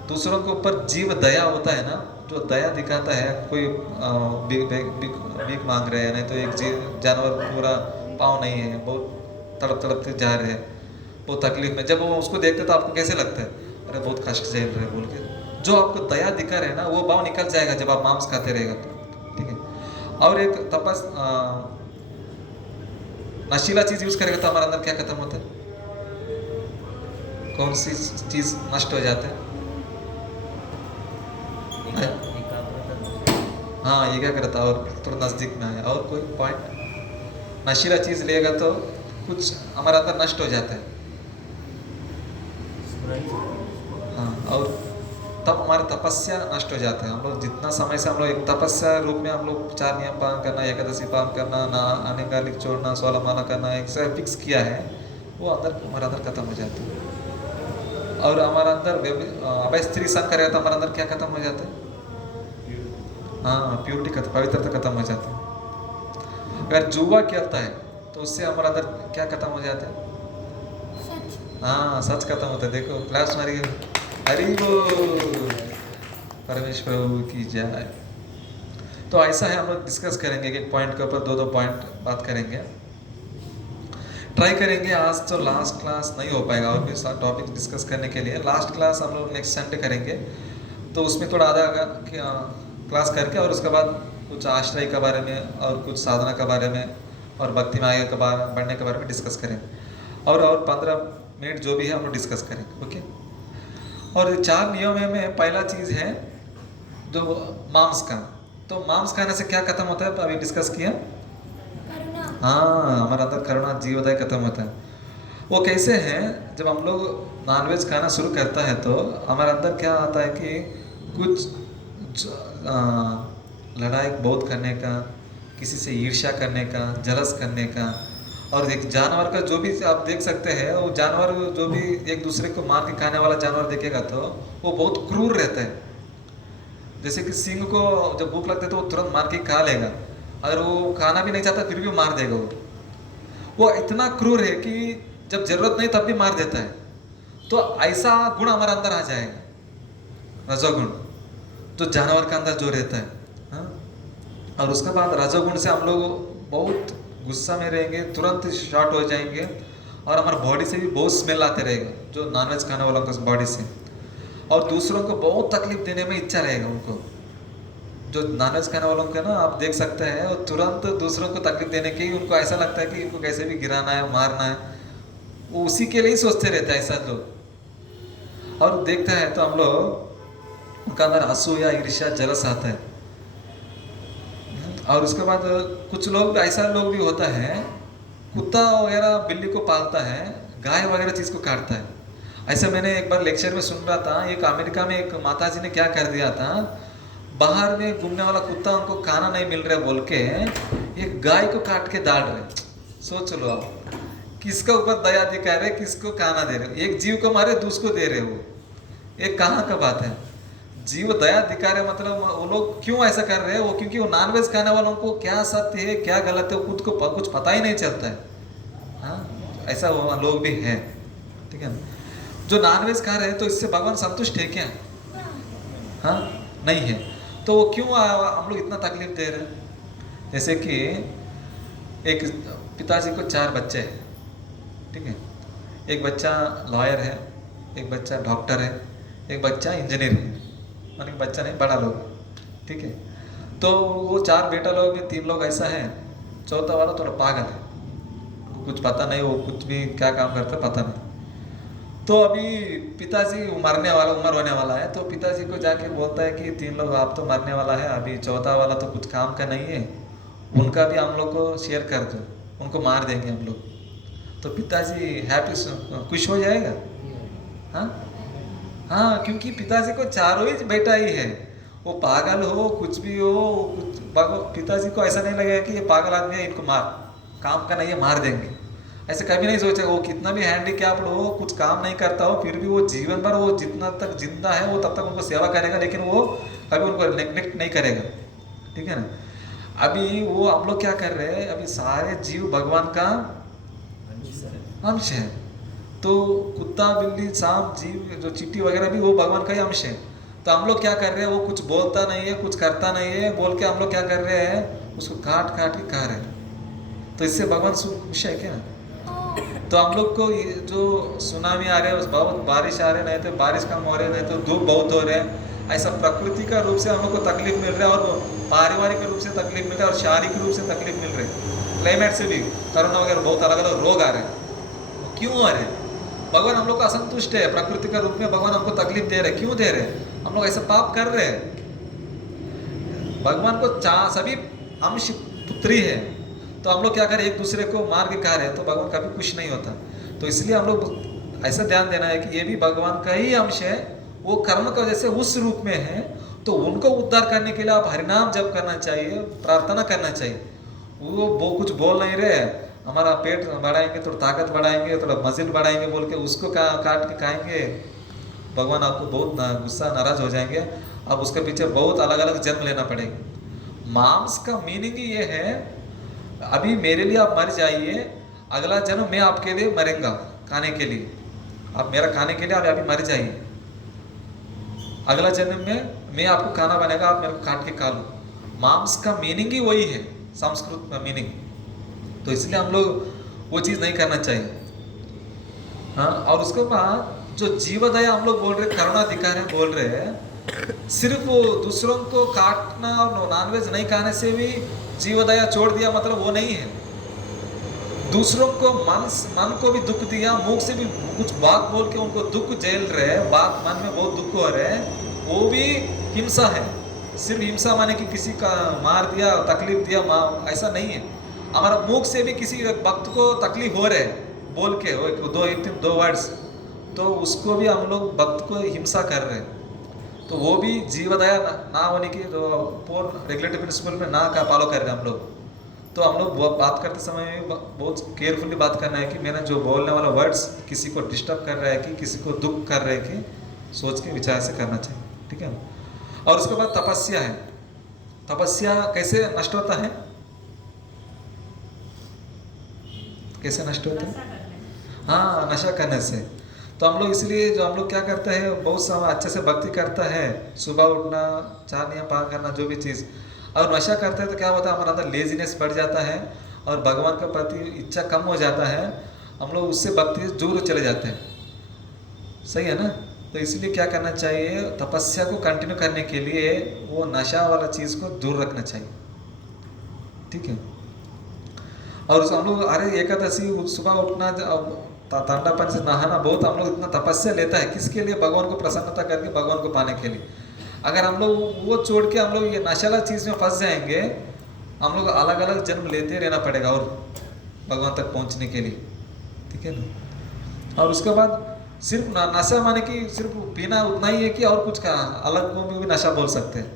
दूसरों के ऊपर जीव दया होता है ना, जो दया दिखाता है, कोई भीख मांग रहे हैं, नहीं तो एक जीव जानवर पूरा पाँव नहीं है, बहुत तड़प तड़पते जा रहे हैं, बहुत तकलीफ में, जब वो उसको देखते तो आपको कैसे लगता है, अरे बहुत कष्ट झेल रहे बोल के। जो आपको दया दिखा रहे हैं ना वो भाव निकल जाएगा जब आप मांस खाते रहेगा तो, ठीक है। और एक तपस नशीला चीज यूज करेगा तो हमारे अंदर क्या खत्म होता है, कौन सी चीज नष्ट हो जाता है, हाँ एकाग्रता, और थोड़ा नजदीक में आया। और कोई पॉइंट, नशीला चीज लेगा तो कुछ हमारा अंदर नष्ट हो जाता है, हाँ। और तब हमारा तपस्या नष्ट हो जाता है। हम लोग जितना समय से हम लोग एक तपस्या रूप में हम लोग 4 नियम पालन करना, एकादशी पालन करना, ना आने गाली छोड़ना, 16 माला करना, एक सब फिक्स किया है, वो अंदर हमारा अंदर खत्म हो जाता है। और हमारा अंदर अवैध स्त्री संग करेगा तो हमारा अंदर क्या खत्म हो जाता है, हाँ प्योरिटी खत्म, पवित्रता खत्म हो जाती है। अगर जुआ खेलता है तो उससे हमारा अंदर क्या खत्म हो जाता है, हाँ सच खत्म होता है। देखो क्लास मारी, हरि बोल, परमेश्वर प्रभु की जय। तो ऐसा है, हम लोग डिस्कस करेंगे एक पॉइंट के ऊपर 2-2 पॉइंट बात करेंगे, ट्राई करेंगे। आज तो लास्ट क्लास नहीं हो पाएगा, और भी सारे टॉपिक डिस्कस करने के लिए लास्ट क्लास हम लोग नेक्स्ट संडे करेंगे। तो उसमें थोड़ा आधा क्लास करके और उसके बाद कुछ आश्रय के बारे में और कुछ साधना के बारे में और भक्ति में आगे के बारे बढ़ने के बारे में डिस्कस करेंगे। और 15 मिनट जो भी है हम लोग डिस्कस करेंगे, ओके। और 4 नियम में पहला चीज़ है जो मांस का, तो मांस खाने से क्या खत्म होता है, तो अभी डिस्कस किया, हाँ हमारा अंदर करुणा जीवदय खत्म होता है। वो कैसे है, जब हम लोग नॉनवेज खाना शुरू करता है तो हमारे अंदर क्या आता है कि कुछ लड़ाई बहुत करने का, किसी से ईर्ष्या करने का, जलस करने का। और एक जानवर का जो भी आप देख सकते हैं, वो जानवर जो भी एक दूसरे को मार के खाने वाला जानवर देखेगा तो वो बहुत क्रूर रहता है। जैसे कि सिंह को जब भूख लगती है तो वो तुरंत मार के खा लेगा, अगर वो खाना भी नहीं चाहता फिर भी मार देगा। वो इतना क्रूर है कि जब जरूरत नहीं तब भी मार देता है। तो ऐसा गुण हमारे अंदर आ जाएगा, रजोगुण, तो जानवर के अंदर जो रहता है। हाँ? और उसके बाद रजोगुण से हम लोग बहुत गुस्सा में रहेंगे, तुरंत शॉर्ट हो जाएंगे, और हमारे बॉडी से भी बहुत स्मेल आते रहेगा, जो नॉनवेज खाने वालों को बॉडी से, और दूसरों को बहुत तकलीफ देने में इच्छा रहेगा उनको। जो नॉनवेज खाने वालों के ना आप देख सकते हैं, वो तुरंत दूसरों को तकलीफ देने के ही उनको ऐसा लगता है कि इनको कैसे भी गिराना है, मारना है, वो उसी के लिए ही सोचते रहते हैं ऐसा लोग। और देखते हैं तो हम लोग उनका अंदर असूया, ईर्ष्या, जलस आता है। और उसके बाद कुछ लोग ऐसा लोग भी होता है, कुत्ता वगैरह बिल्ली को पालता है, गाय वगैरह चीज़ को काटता है। ऐसे मैंने एक बार लेक्चर में सुन रहा था, एक अमेरिका में एक माताजी ने क्या कर दिया था, बाहर में घूमने वाला कुत्ता उनको खाना नहीं मिल रहा बोल के एक गाय को काट के डाल रहे। सोच लो आप, किसका ऊपर दया दिखा रहे, किसको खाना दे रहे, एक जीव को मारे दूसरे को दे रहे हो, एक कहाँ का बात है। जीव दया दिखा रहे मतलब वो लोग क्यों ऐसा कर रहे हैं, वो क्योंकि वो नॉनवेज खाने वालों को क्या सत्य है क्या गलत है खुद को कुछ पता ही नहीं चलता है। हाँ, ऐसा लोग भी हैं, ठीक है ना। जो नॉनवेज खा रहे हैं तो इससे भगवान संतुष्ट है क्या? हाँ, नहीं है। तो वो क्यों हम लोग इतना तकलीफ दे रहे हैं? जैसे कि एक पिताजी को 4 बच्चे हैं, ठीक है, एक बच्चा लॉयर है, एक बच्चा डॉक्टर है, एक बच्चा इंजीनियर है, माने बच्चा नहीं बड़ा लोग, ठीक है। तो वो 4 बेटा लोग में 3 लोग ऐसा है, चौथा वाला थोड़ा पागल है, कुछ पता नहीं, वो कुछ भी क्या काम करता है पता नहीं। तो अभी पिताजी उम्र होने वाला है, तो पिताजी को जाके बोलता है कि 3 लोग आप तो मरने वाला है, अभी चौथा वाला तो कुछ काम का नहीं है, उनका भी हम लोग को शेयर कर दो, उनको मार देंगे हम लोग। तो पिताजी हैप्पी, खुश हो जाएगा। हाँ हाँ, क्योंकि पिताजी को 4 ही बेटा ही है, वो पागल हो कुछ भी हो, कुछ पिताजी को ऐसा नहीं लगेगा कि ये पागल आदमी है, इनको मार, काम का नहीं है, मार देंगे। ऐसे कभी नहीं सोचा। वो कितना भी हैंडीकैप्ड हो, कुछ काम नहीं करता हो, फिर भी वो जीवन भर वो जितना तक जिंदा है वो तब तक उनको सेवा करेगा, लेकिन वो कभी उनको नेग्लेक्ट नहीं करेगा, ठीक है ना। अभी वो हम लोग क्या कर रहे हैं, अभी सारे जीव भगवान का अंश है। तो कुत्ता, बिल्ली, सांप, जीव, जो चींटी वगैरह भी वो भगवान का ही अंश है। तो हम लोग क्या कर रहे हैं, वो कुछ बोलता नहीं है, कुछ करता नहीं है बोल के हम लोग क्या कर रहे हैं, उसको काट काट के खा रहे हैं। तो इससे भगवान खुश है क्या? तो हम लोग को जो सुनामी आ रहे हैं, बहुत बारिश आ रहे, नहीं तो बारिश कम हो रहे, नहीं तो धूप बहुत हो रहे हैं, ऐसा प्रकृति का रूप से हम लोग को तकलीफ मिल रहा है, और पारिवारिक रूप से तकलीफ मिल रहा है, और शारीरिक रूप से तकलीफ मिल रही है। क्लाइमेट से भी कोरोना वगैरह बहुत अलग अलग रोग आ रहे हैं। क्यों आ रहे हैं? भगवान हम लोग को असंतुष्ट है, प्रकृति का रूप में भगवान हमको तकलीफ दे रहे हैं। क्यों दे रहे हैं? हम लोग ऐसा पाप कर रहे हैं। भगवान को सभी अंश पुत्री है, तो हम लोग क्या करें, एक दूसरे को मार के खा रहे हैं, तो भगवान कभी खुश नहीं होता। तो इसलिए हम लोग ऐसा ध्यान देना है कि ये भी भगवान का ही अंश है, वो कर्म का वजह से उस रूप में है, तो उनको उद्धार करने के लिए आप हरिनाम जप करना चाहिए, प्रार्थना करना चाहिए। वो कुछ बोल नहीं रहे, हमारा पेट बढ़ाएंगे, थोड़ा ताकत बढ़ाएंगे, थोड़ा मजिल बढ़ाएंगे बोल के उसको काट के खाएंगे, भगवान आपको बहुत गुस्सा नाराज हो जाएंगे, अब उसके पीछे बहुत अलग अलग जन्म लेना पड़ेगा। मांस का मीनिंग ही ये है, अभी मेरे लिए आप मर जाइए, अगला जन्म मैं आपके लिए मरेंगा खाने के लिए, आप मेरा खाने के लिए आप अभी मर जाइए, अगला जन्म में मैं आपको खाना बनेगा, आप मेरे को काट के खा लो। मांस का मीनिंग ही वही है, संस्कृत में मीनिंग। तो इसलिए हम लोग वो चीज़ नहीं करना चाहिए। हाँ, और उसके बाद जो जीवदया हम लोग बोल रहे, करुणा दिखा रहे बोल रहे हैं, सिर्फ वो दूसरों को काटना और नॉनवेज नहीं खाने से भी जीवदया छोड़ दिया मतलब वो नहीं है। दूसरों को मन को भी दुख दिया, मुख से भी कुछ बात बोल के उनको दुख झेल रहे, बात मन में बहुत दुख हो रहे हैं, वो भी हिंसा है। सिर्फ हिंसा माने कि किसी का मार दिया, तकलीफ दिया, ऐसा नहीं है। हमारा मुख से भी किसी भक्त को तकलीफ हो रहे बोल के दो वर्ड्स, तो उसको भी हम लोग भक्त को हिंसा कर रहे हैं, तो वो भी जीवदया ना होने की तो पूर्ण रेगुलेटरी प्रिंसिपल में ना का फॉलो कर रहे हैं हम लोग। तो हम लोग बात करते समय बहुत केयरफुली बात करना है कि मैंने जो बोलने वाला वर्ड्स किसी को डिस्टर्ब कर रहा है कि किसी को दुख कर रहे हैं कि सोच के विचार से करना चाहिए, ठीक है। और उसके बाद तपस्या है। तपस्या कैसे नष्ट होता है? कैसे नष्ट होता है? हाँ, नशा करने से। तो हम लोग इसलिए जो हम लोग क्या करते हैं, बहुत समय अच्छे से भक्ति करता है, सुबह उठना, 4 नियम पालन करना, जो भी चीज़, और नशा करते हैं तो क्या होता है, हमारे अंदर लेजीनेस बढ़ जाता है और भगवान के प्रति इच्छा कम हो जाता है, हम लोग उससे भक्ति से दूर चले जाते हैं। सही है ना? तो इसलिए क्या करना चाहिए, तपस्या को कंटिन्यू करने के लिए वो नशा वाला चीज़ को दूर रखना चाहिए। ठीक है? और हम लोग अरे एकादशी सुबह उठना, तांडापन से नहाना, बहुत हम लोग इतना तपस्या लेता है किसके लिए? भगवान को प्रसन्नता करके, भगवान को पाने के लिए। अगर हम लोग वो छोड़ के हम लोग ये नशाला चीज़ में फंस जाएंगे, हम लोग अलग अलग जन्म लेते रहना पड़ेगा और भगवान तक पहुंचने के लिए। ठीक है ना? और उसके बाद सिर्फ नशा माने कि सिर्फ पीना उतना ही है कि और कुछ का अलग को भी नशा बोल सकते हैं?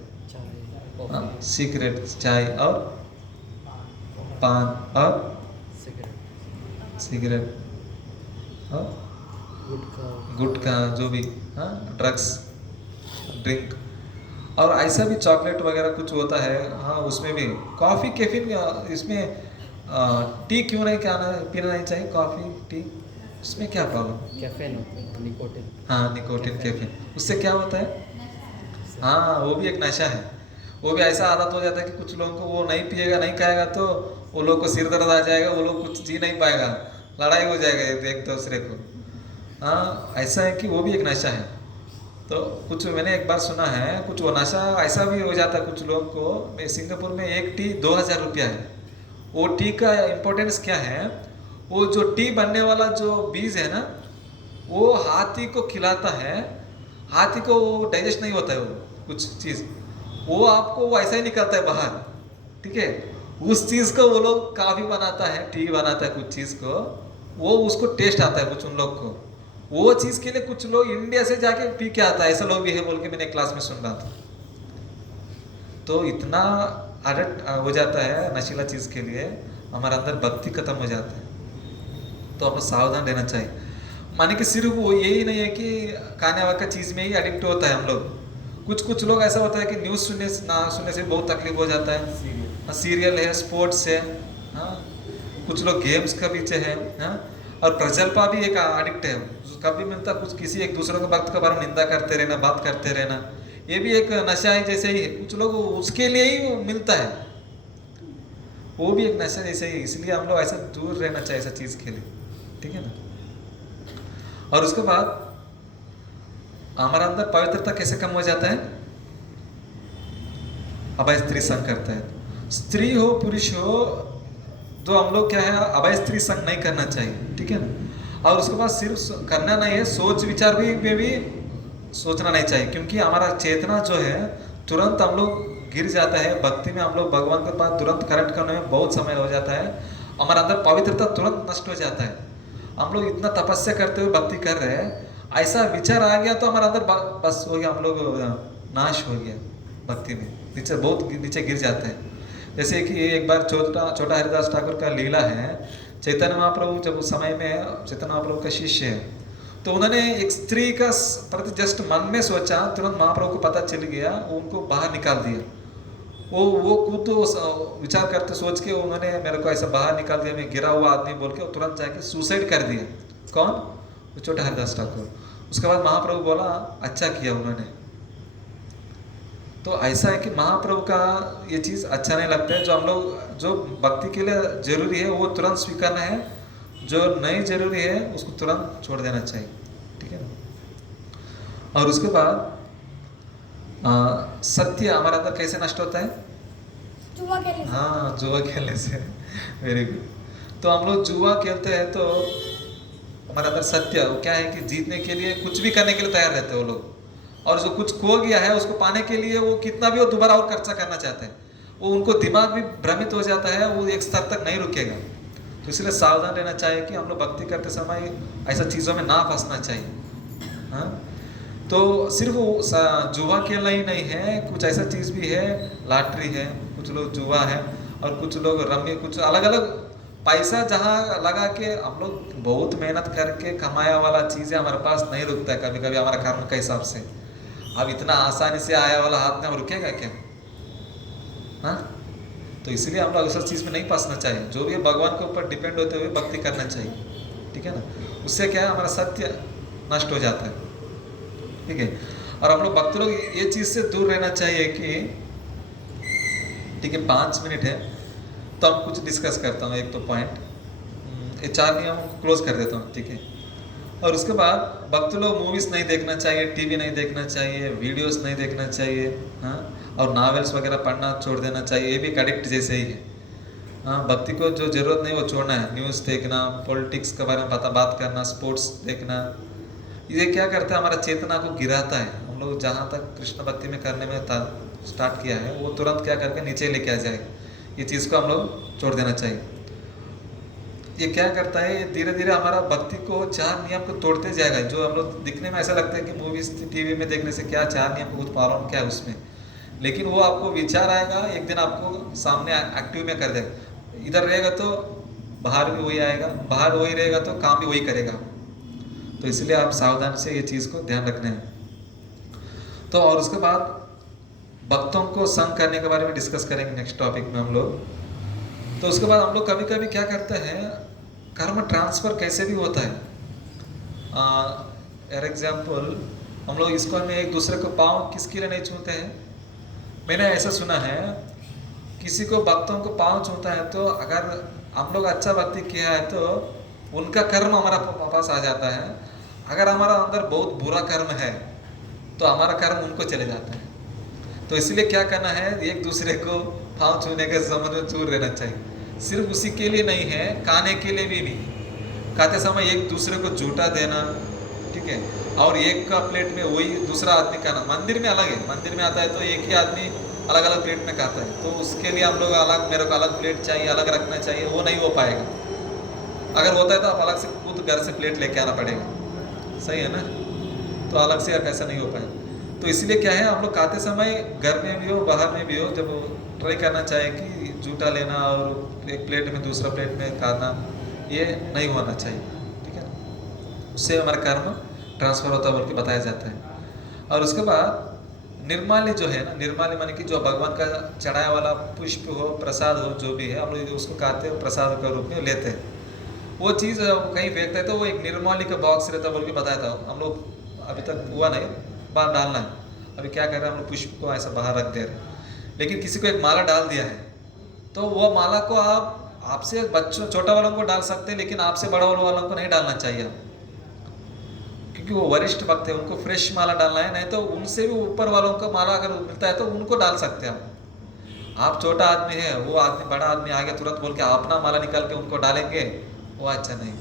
हाँ, सिगरेट, चाय और पान और सिगरेट और गुटखा, जो भी, हाँ, ड्रग्स, ड्रिंक, और ऐसा भी चॉकलेट वगैरह कुछ होता है, हाँ, उसमें भी कॉफ़ी, कैफीन, इसमें टी क्यों नहीं पीना नहीं चाहिए? कॉफ़ी, टी, उसमें क्या प्रॉब्लम? कैफीन होता है, निकोटिन। हाँ, निकोटिन, कैफीन, उससे क्या होता है? हाँ, वो भी एक नशा है। वो भी ऐसा आदत हो जाता है कि कुछ लोगों को वो नहीं पिएगा, नहीं खाएगा तो वो लोग को सिर दर्द आ जाएगा, वो लोग कुछ जी नहीं पाएगा, लड़ाई हो जाएगा एक दूसरे को। हाँ, ऐसा है कि वो भी एक नशा है। तो कुछ मैंने एक बार सुना है, कुछ वो नशा ऐसा भी हो जाता है कुछ लोगों को। सिंगापुर में एक टी 2000 रुपया है। वो टी का इम्पोर्टेंस क्या है, वो जो टी बनने वाला जो बीज है ना, वो हाथी को खिलाता है, हाथी को वो डाइजेस्ट नहीं होता है वो कुछ चीज़, वो आपको वो ऐसा ही निकलता है बाहर। ठीक है? उस चीज़ को वो लोग काफ़ी बनाता है, टी बनाता है कुछ चीज़ को, वो उसको टेस्ट आता है कुछ उन लोग को, वो चीज़ के लिए कुछ लोग इंडिया से जाके पी के आता है, ऐसा लोग भी है बोल के मैंने क्लास में सुन रहा था। तो इतना एडिक्ट हो जाता है नशीला चीज़ के लिए, हमारे अंदर भक्ति खत्म हो जाता है। तो हमें सावधान रहना चाहिए। माने कि सिर्फ वो यही नहीं है कि खाने वाला चीज़ में ही एडिक्ट होता है हम लोग। कुछ लोग ऐसा होता है कि न्यूज़ सुनने से बहुत तकलीफ हो जाता है, सीरियल है, स्पोर्ट्स है, हाँ, कुछ लोग गेम्स का पीछे है, हाँ, और प्रजल्पा भी एक एडिक्ट है। कभी मिलता कुछ किसी एक दूसरे के वक्त के बारे में निंदा करते रहना, बात करते रहना, ये भी एक नशा है जैसे ही है। कुछ लोग उसके लिए ही वो मिलता है, वो भी एक नशा जैसे ही। इसलिए हम लोग ऐसा दूर रहना चाहिए ऐसा चीज़ के लिए। ठीक है ना? और उसके बाद हमारा अंदर पवित्रता कैसे कम हो जाता है? अभय स्त्री संग करता है। स्त्री हो पुरुष हो, तो हम लोग क्या है, अभय स्त्री संग नहीं करना चाहिए। ठीक है ना? और उसके बाद सिर्फ करना नहीं है, सोच विचार भी सोचना नहीं चाहिए, क्योंकि हमारा चेतना जो है तुरंत हम लोग गिर जाता है भक्ति में। हम लोग भगवान के पास तुरंत कनेक्ट करने में बहुत समय हो जाता है, हमारा अंदर पवित्रता तुरंत नष्ट हो जाता है। हम लोग इतना तपस्या करते हुए भक्ति कर रहे हैं, ऐसा विचार आ गया तो हमारा अंदर बस हो गया, हम लोग नाश हो गया भक्ति में, नीचे बहुत नीचे गिर जाते हैं। जैसे कि एक बार छोटा हरिदास ठाकुर का लीला है। चैतन्य महाप्रभु जब उस समय में चैतन्य महाप्रभु का शिष्य है, तो उन्होंने एक स्त्री का प्रति जस्ट मन में सोचा, तुरंत महाप्रभु को पता चल गया, वो उनको बाहर निकाल दिया। वो खुद तो विचार करते सोच के उन्होंने मेरे को ऐसा बाहर निकाल दिया, मैं गिरा हुआ आदमी बोल के तुरंत जाके सुसाइड कर दिया। कौन? वो छोटा हरिदास ठाकुर। उसके बाद महाप्रभु बोला अच्छा किया उन्होंने। तो ऐसा है कि महाप्रभु का ये चीज़ अच्छा नहीं लगता है। जो हम लोग जो भक्ति के लिए जरूरी है वो तुरंत स्वीकारना है, जो नहीं जरूरी है उसको तुरंत छोड़ देना चाहिए। ठीक है ना? और उसके बाद सत्य हमारे अंदर कैसे नष्ट होता है? जुआ खेलने से। हाँ, जुआ खेलने से। Very good. तो हम लोग जुआ खेलते हैं तो हमारे अंदर सत्य क्या है कि जीतने के लिए कुछ भी करने के लिए तैयार रहते हैं वो लोग, और जो कुछ खो गया है उसको पाने के लिए वो कितना भी वो दोबारा और खर्चा करना चाहते हैं। वो उनको दिमाग भी भ्रमित हो जाता है, वो एक स्तर तक नहीं रुकेगा। तो इसलिए सावधान रहना चाहिए कि हम लोग भक्ति करते समय ऐसा चीज़ों में ना फंसना चाहिए। हाँ, तो सिर्फ जुआ खेलना ही नहीं है, कुछ ऐसा चीज़ भी है, लॉटरी है, कुछ लोग जुआ है, और कुछ लोग रमी, कुछ अलग अलग पैसा जहाँ लगा के हम लोग बहुत मेहनत करके कमाया वाला चीज़ें हमारे पास नहीं रुकता है कभी कभी हमारा कर्म के हिसाब से। अब इतना आसानी से आया वाला हाथ में हम रुकेगा क्या? हाँ, तो इसलिए हम लोग उस चीज़ में नहीं फंसना चाहिए। जो भी भगवान के ऊपर डिपेंड होते हुए भक्ति करना चाहिए, ठीक है ना। उससे क्या है, हमारा सत्य नष्ट हो जाता है, ठीक है। और हम लोग भक्त लोग ये चीज़ से दूर रहना चाहिए कि ठीक है 5 मिनट है तो हम कुछ डिस्कस करता हूँ। एक तो पॉइंट, ये 4 नियम को क्लोज कर देता हूँ, ठीक है। और उसके बाद भक्त लोग मूवीज़ नहीं देखना चाहिए, टीवी नहीं देखना चाहिए, वीडियोस नहीं देखना चाहिए, हाँ। और नावल्स वगैरह पढ़ना छोड़ देना चाहिए, ये भी एक एडिक्ट जैसे ही है, हाँ। भक्ति को जो ज़रूरत नहीं वो छोड़ना है। न्यूज़ देखना, पॉलिटिक्स के बारे में बात करना, स्पोर्ट्स देखना, ये क्या करता है, हमारा चेतना को गिराता है। हम लोग जहाँ तक कृष्ण भक्ति में करने में स्टार्ट किया है वो तुरंत क्या करके नीचे लेके आ जाएगा। ये चीज़ को हम लोग छोड़ देना चाहिए। ये क्या करता है, ये धीरे धीरे हमारा भक्ति को 4 नियम को तोड़ते जाएगा। जो हम लोग दिखने में ऐसा लगता है कि मूवीज टीवी में देखने से क्या 4 नियम को पालन क्या है उसमें, लेकिन वो आपको विचार आएगा एक दिन, आपको सामने एक्टिव में कर देगा। इधर रहेगा तो बाहर भी वही आएगा, बाहर वही रहेगा तो काम भी वही करेगा। तो इसलिए आप सावधान से ये चीज़ को ध्यान रखना है। तो और उसके बाद भक्तों को संग करने के बारे में डिस्कस करेंगे नेक्स्ट टॉपिक में हम लोग। तो उसके बाद हम लोग कभी कभी क्या करते हैं, कर्म ट्रांसफर कैसे भी होता है। फॉर एग्जाम्पल हम लोग इसको में एक दूसरे को पाँव किसके लिए नहीं छूते हैं। मैंने ऐसा सुना है, किसी को भक्तों को पाँव छूता है तो अगर हम लोग अच्छा भक्ति किया है तो उनका कर्म हमारा पास आ जाता है। अगर हमारा अंदर बहुत बुरा कर्म है तो हमारा कर्म उनको चले जाता है। तो इसलिए क्या करना है, एक दूसरे को पाँव छूने के संबंध में दूर रहना चाहिए। सिर्फ उसी के लिए नहीं है, खाने के लिए भी नहीं। खाते समय एक दूसरे को झूठा देना, ठीक है। और एक का प्लेट में वही दूसरा आदमी खाना। मंदिर में अलग है, मंदिर में आता है तो एक ही आदमी अलग अलग प्लेट में खाता है, तो उसके लिए हम लोग अलग, मेरे को अलग प्लेट चाहिए, अलग रखना चाहिए, वो नहीं हो पाएगा। अगर होता है तो आप अलग से खुद घर से प्लेट लेके आना पड़ेगा, सही है ना। तो अलग से ऐसा नहीं हो पाएगा। तो इसलिए क्या है, हम लोग खाते समय घर में भी हो बाहर में भी हो, जब ट्राई करना चाहिए कि जूठा लेना और एक प्लेट में दूसरा प्लेट में खाना ये नहीं होना चाहिए, ठीक है। उससे हमारा कर्म ट्रांसफर होता है बोल के बताया जाता है। और उसके बाद निर्माल्य जो है ना, निर्माल्य माने कि जो भगवान का चढ़ाया वाला पुष्प हो, प्रसाद हो, जो भी है हम लोग उसको खाते हैं, प्रसाद के रूप में लेते हैं। वो चीज़ कहीं फेंकते हैं तो वो एक निर्माल्य का बॉक्स रहता बोल के बताया था। हम लोग अभी तक हुआ नहीं, बाहर डालना है। अभी क्या कर रहे हैं हम लोग, पुष्प को ऐसा बाहर रख दे रहे हैं। लेकिन किसी को एक माला डाल दिया है तो वो माला को आपसे बच्चों छोटा वालों को डाल सकते हैं, लेकिन आपसे बड़ा वालों को नहीं डालना चाहिए, क्योंकि वो वरिष्ठ भक्त है, उनको फ्रेश माला डालना है। नहीं तो उनसे भी ऊपर वालों को माला अगर मिलता है तो उनको डाल सकते हैं आप छोटा आदमी है, वो आदमी बड़ा आदमी आगे तुरंत बोल के अपना माला निकाल के उनको डालेंगे, वो अच्छा नहीं।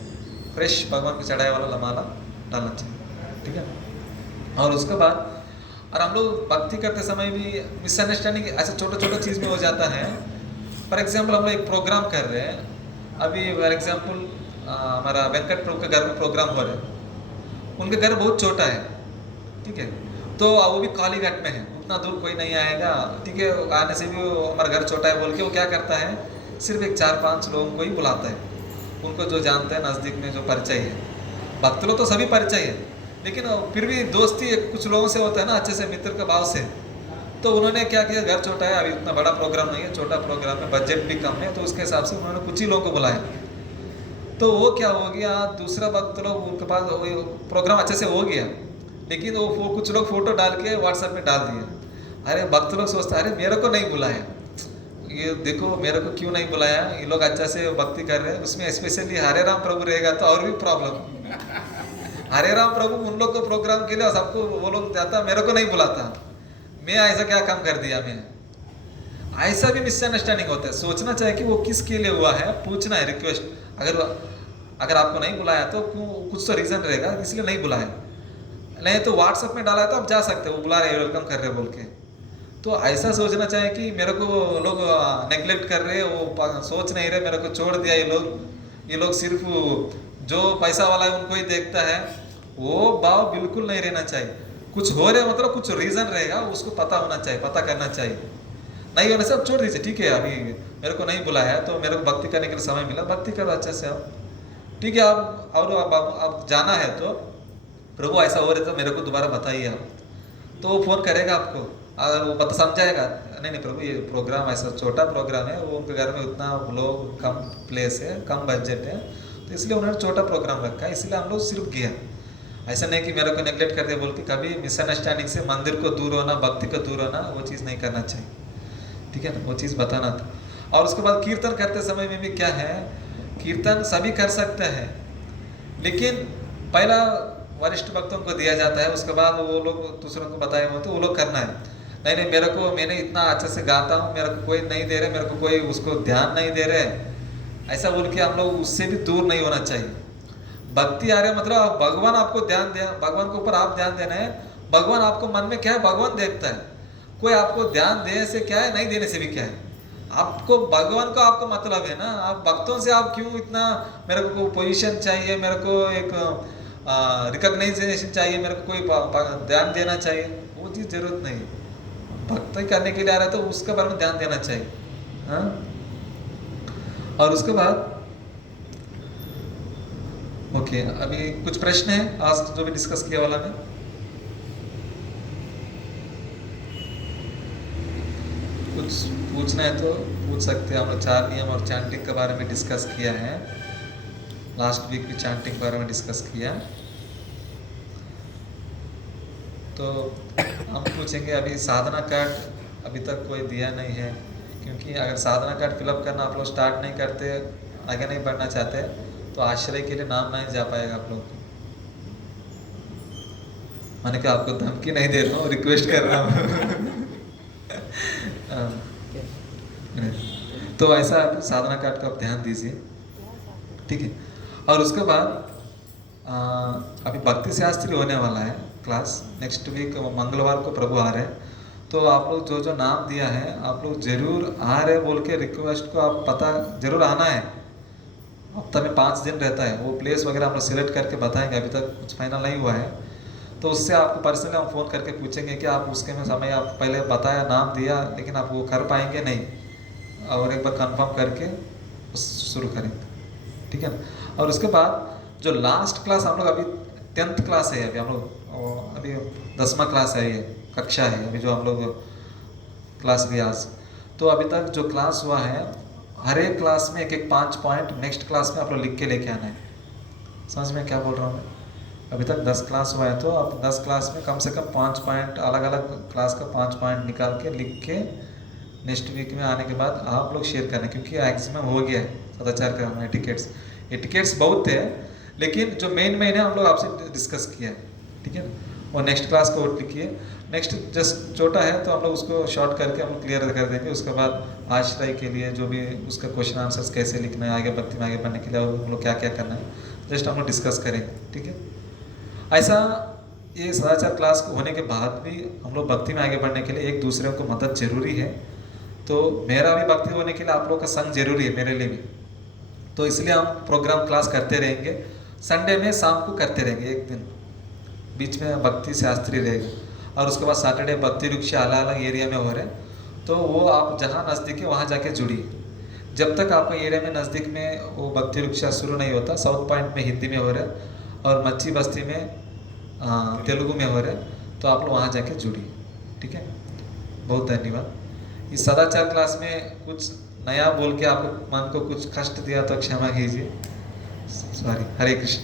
फ्रेश भगवान को चढ़ाया वाला माला डालना चाहिए, ठीक है। और उसके बाद और हम लोग भक्ति करते समय भी मिसअंडरस्टैंडिंग ऐसे छोटे छोटे चीज़ में हो जाता है। फॉर एग्जाम्पल हम लोग एक प्रोग्राम कर रहे हैं, अभी फॉर एग्जाम्पल हमारा वेंकट प्रभु के घर में प्रोग्राम हो रहा है। उनके घर बहुत छोटा है, ठीक है, तो वो भी कालीघाट में है, उतना दूर कोई नहीं आएगा, ठीक है। आने से भी वो हमारा घर छोटा है बोल के वो क्या करता है, सिर्फ एक 4-5 लोगों को ही बुलाता है, उनको जो जानते हैं नज़दीक में जो परिचय है। भक्त लोग तो सभी परिचय है, लेकिन फिर भी दोस्ती कुछ लोगों से होता है ना, अच्छे से मित्र के भाव से। तो उन्होंने क्या किया, घर छोटा है, अभी उतना बड़ा प्रोग्राम नहीं है, छोटा प्रोग्राम है, बजट भी कम है, तो उसके हिसाब से उन्होंने कुछ ही लोगों को बुलाया। तो वो क्या हो गया, दूसरा भक्त लोग उनके पास प्रोग्राम अच्छे से हो गया, लेकिन वो कुछ लोग फोटो डाल के व्हाट्सएप में डाल दिए। अरे भक्त लोग सोचता है अरे मेरे को नहीं बुलाया, ये देखो मेरे को क्यों नहीं बुलाया, ये लोग अच्छा से भक्ति कर रहे हैं, उसमें स्पेशली हरे राम प्रभु रहेगा तो और भी प्रॉब्लम। हरे राम प्रभु उन लोग को प्रोग्राम के लिए सबको वो लोग जाता, मेरे को नहीं बुलाता, मैं ऐसा क्या काम कर दिया मैं। ऐसा भी मिसअंडरस्टैंडिंग होता है। सोचना चाहिए कि वो किसके लिए हुआ है, पूछना है, रिक्वेस्ट। अगर आपको नहीं बुलाया तो कुछ तो रीज़न रहेगा इसलिए नहीं बुलाया, नहीं तो व्हाट्सएप में डाला है तो आप जा सकते हो, वो बुला रहे वेलकम कर रहे बोल के। तो ऐसा सोचना चाहिए कि मेरे को लोग नेग्लेक्ट कर रहे, वो सोच नहीं रहे, मेरे को छोड़ दिया ये लोग सिर्फ जो पैसा वाला है उनको ही देखता है, वो भाव बिल्कुल नहीं रहना चाहिए। कुछ हो रहा है मतलब कुछ रीज़न रहेगा, उसको पता होना चाहिए, पता करना चाहिए। नहीं होने से आप छोड़ दीजिए, ठीक है अभी मेरे को नहीं बुलाया है तो मेरे को भक्ति करने के लिए समय मिला, भक्ति करो अच्छे से आप, ठीक है। आप जाना है तो प्रभु ऐसा हो रहा है तो मेरे को दोबारा बताइए आप, तो वो फ़ोन करेगा आपको, अगर वो बता समझाएगा नहीं नहीं प्रभु ये प्रोग्राम ऐसा छोटा प्रोग्राम है, वो उनके घर में उतना लोग कम प्लेस है, कम बजट है, तो इसलिए उन्होंने छोटा प्रोग्राम रखा है, इसलिए हम लोग सिर्फ गया। ऐसा नहीं कि मेरे को नेगलेक्ट कर दिया बोल के, कभी मिसअंडरस्टैंडिंग से मंदिर को दूर होना, भक्ति को दूर होना, वो चीज़ नहीं करना चाहिए, ठीक है ना, वो चीज़ बताना था। और उसके बाद कीर्तन करते समय में भी क्या है, कीर्तन सभी कर सकते हैं, लेकिन पहला वरिष्ठ भक्तों को दिया जाता है, उसके बाद वो लोग दूसरों को बताए होते वो लोग करना है। नहीं नहीं मैंने इतना अच्छे से गाता हूँ, मेरे को कोई नहीं दे रहे, मेरे को कोई उसको ध्यान नहीं दे रहे, ऐसा बोल के हम लोग उससे भी दूर नहीं होना चाहिए। भक्ति आ रहा है मतलब भगवान आपको ध्यान दे, भगवान के ऊपर आप ध्यान देना है, भगवान आपको मन में क्या है भगवान देखता है, कोई आपको ध्यान देने से क्या है, नहीं देने से भी क्या है, आपको भगवान को आपको मतलब है ना। आप भक्तों से आप क्यों इतना मेरे को पोजीशन चाहिए, मेरे को एक रिकॉग्नाइजेशन चाहिए, मेरे को कोई ध्यान देना चाहिए, वो चीज़ जरूरत नहीं है। भक्ति करने के लिए आ रहा है तो उसके बारे में ध्यान देना चाहिए, हाँ। और उसके बाद ओके, अभी कुछ प्रश्न है आज जो भी डिस्कस किया वाला में? कुछ पूछना है तो पूछ सकते हैं। हम लोग 4 नियम और चैंटिंग के बारे में डिस्कस किया है, लास्ट वीक भी चैंटिंग के बारे में डिस्कस किया, तो हम पूछेंगे अभी साधना कार्ड अभी तक कोई दिया नहीं है, क्योंकि अगर साधना कार्ड फिलअप करना आप लोग स्टार्ट नहीं करते, आगे नहीं बढ़ना चाहते, तो आश्रय के लिए नाम नहीं जा पाएगा आप लोग को। मैंने कहा आपको धमकी नहीं दे रहा हूँ, रिक्वेस्ट कर रहा हूँ। तो ऐसा आप साधना कार्ड का आप ध्यान दीजिए, ठीक है। और उसके बाद अभी भक्ति शास्त्री होने वाला है क्लास, नेक्स्ट वीक मंगलवार को प्रभु आ रहे हैं, तो आप लोग जो जो नाम दिया है आप लोग जरूर आ रहे बोल के रिक्वेस्ट को आप पता जरूर आना है। हफ्ता में 5 दिन रहता है, वो प्लेस वगैरह हम लोग सिलेक्ट करके बताएंगे, अभी तक कुछ फाइनल नहीं हुआ है, तो उससे आपको पर्सनली हम फ़ोन करके पूछेंगे कि आप उसके में समय आप पहले बताया नाम दिया, लेकिन आप वो कर पाएंगे नहीं, और एक बार कंफर्म करके शुरू करेंगे, ठीक है ना। और उसके बाद जो लास्ट क्लास हम लोग अभी 10th क्लास है, अभी हम लोग अभी 10वां क्लास है, ये कक्षा है अभी जो हम लोग क्लास लिया आज, तो अभी तक जो क्लास हुआ है हर एक क्लास में एक 5 पॉइंट नेक्स्ट क्लास में आप लोग लिख के लेके आना है। समझ में क्या बोल रहा हूँ मैं? अभी तक 10 क्लास हुआ है, तो आप 10 क्लास में कम से कम 5 पॉइंट, अलग अलग क्लास का 5 पॉइंट निकाल के लिख के नेक्स्ट वीक में आने के बाद आप लोग शेयर करना, क्योंकि मैक्सिमम हो गया है सदाचार का हमारे टिकट्स बहुत थे, लेकिन जो मेन है हम लोग आपसे डिस्कस किया है, ठीक है ना। और नेक्स्ट क्लास को लिखिए, नेक्स्ट जस्ट छोटा है तो हम लोग उसको शॉर्ट करके हम क्लियर कर देंगे। उसके बाद आश्रय के लिए जो भी उसका क्वेश्चन आंसर्स कैसे लिखना है, आगे भक्ति में आगे बढ़ने के लिए और हम लोग क्या क्या करना है, जस्ट हम लोग डिस्कस करेंगे, ठीक है। ऐसा ये सदाचार क्लास होने के बाद भी हम लोग भक्ति में आगे बढ़ने के लिए एक दूसरे को मदद जरूरी है, तो मेरा भी भक्ति होने के लिए आप लोग का संग जरूरी है, मेरे लिए भी, तो इसलिए हम प्रोग्राम क्लास करते रहेंगे, संडे में शाम को करते रहेंगे, एक दिन बीच में भक्ति शास्त्री रहेगा, और उसके बाद सैटरडे भक्ति रिक्शा अलग अलग एरिया में हो रहे हैं, तो वो आप जहाँ नज़दीक है वहाँ जाके जुड़िए। जब तक आपका एरिया में नज़दीक में वो भक्ति रिक्शा शुरू नहीं होता, साउथ पॉइंट में हिंदी में हो रहा है और मच्छी बस्ती में तेलुगु में हो रहा है, तो आप लोग वहाँ जाके जुड़िए, ठीक है। बहुत धन्यवाद। इस सदाचार क्लास में कुछ नया बोल के आपको मन को कुछ कष्ट दिया तो क्षमा कीजिए, सॉरी। हरे कृष्ण।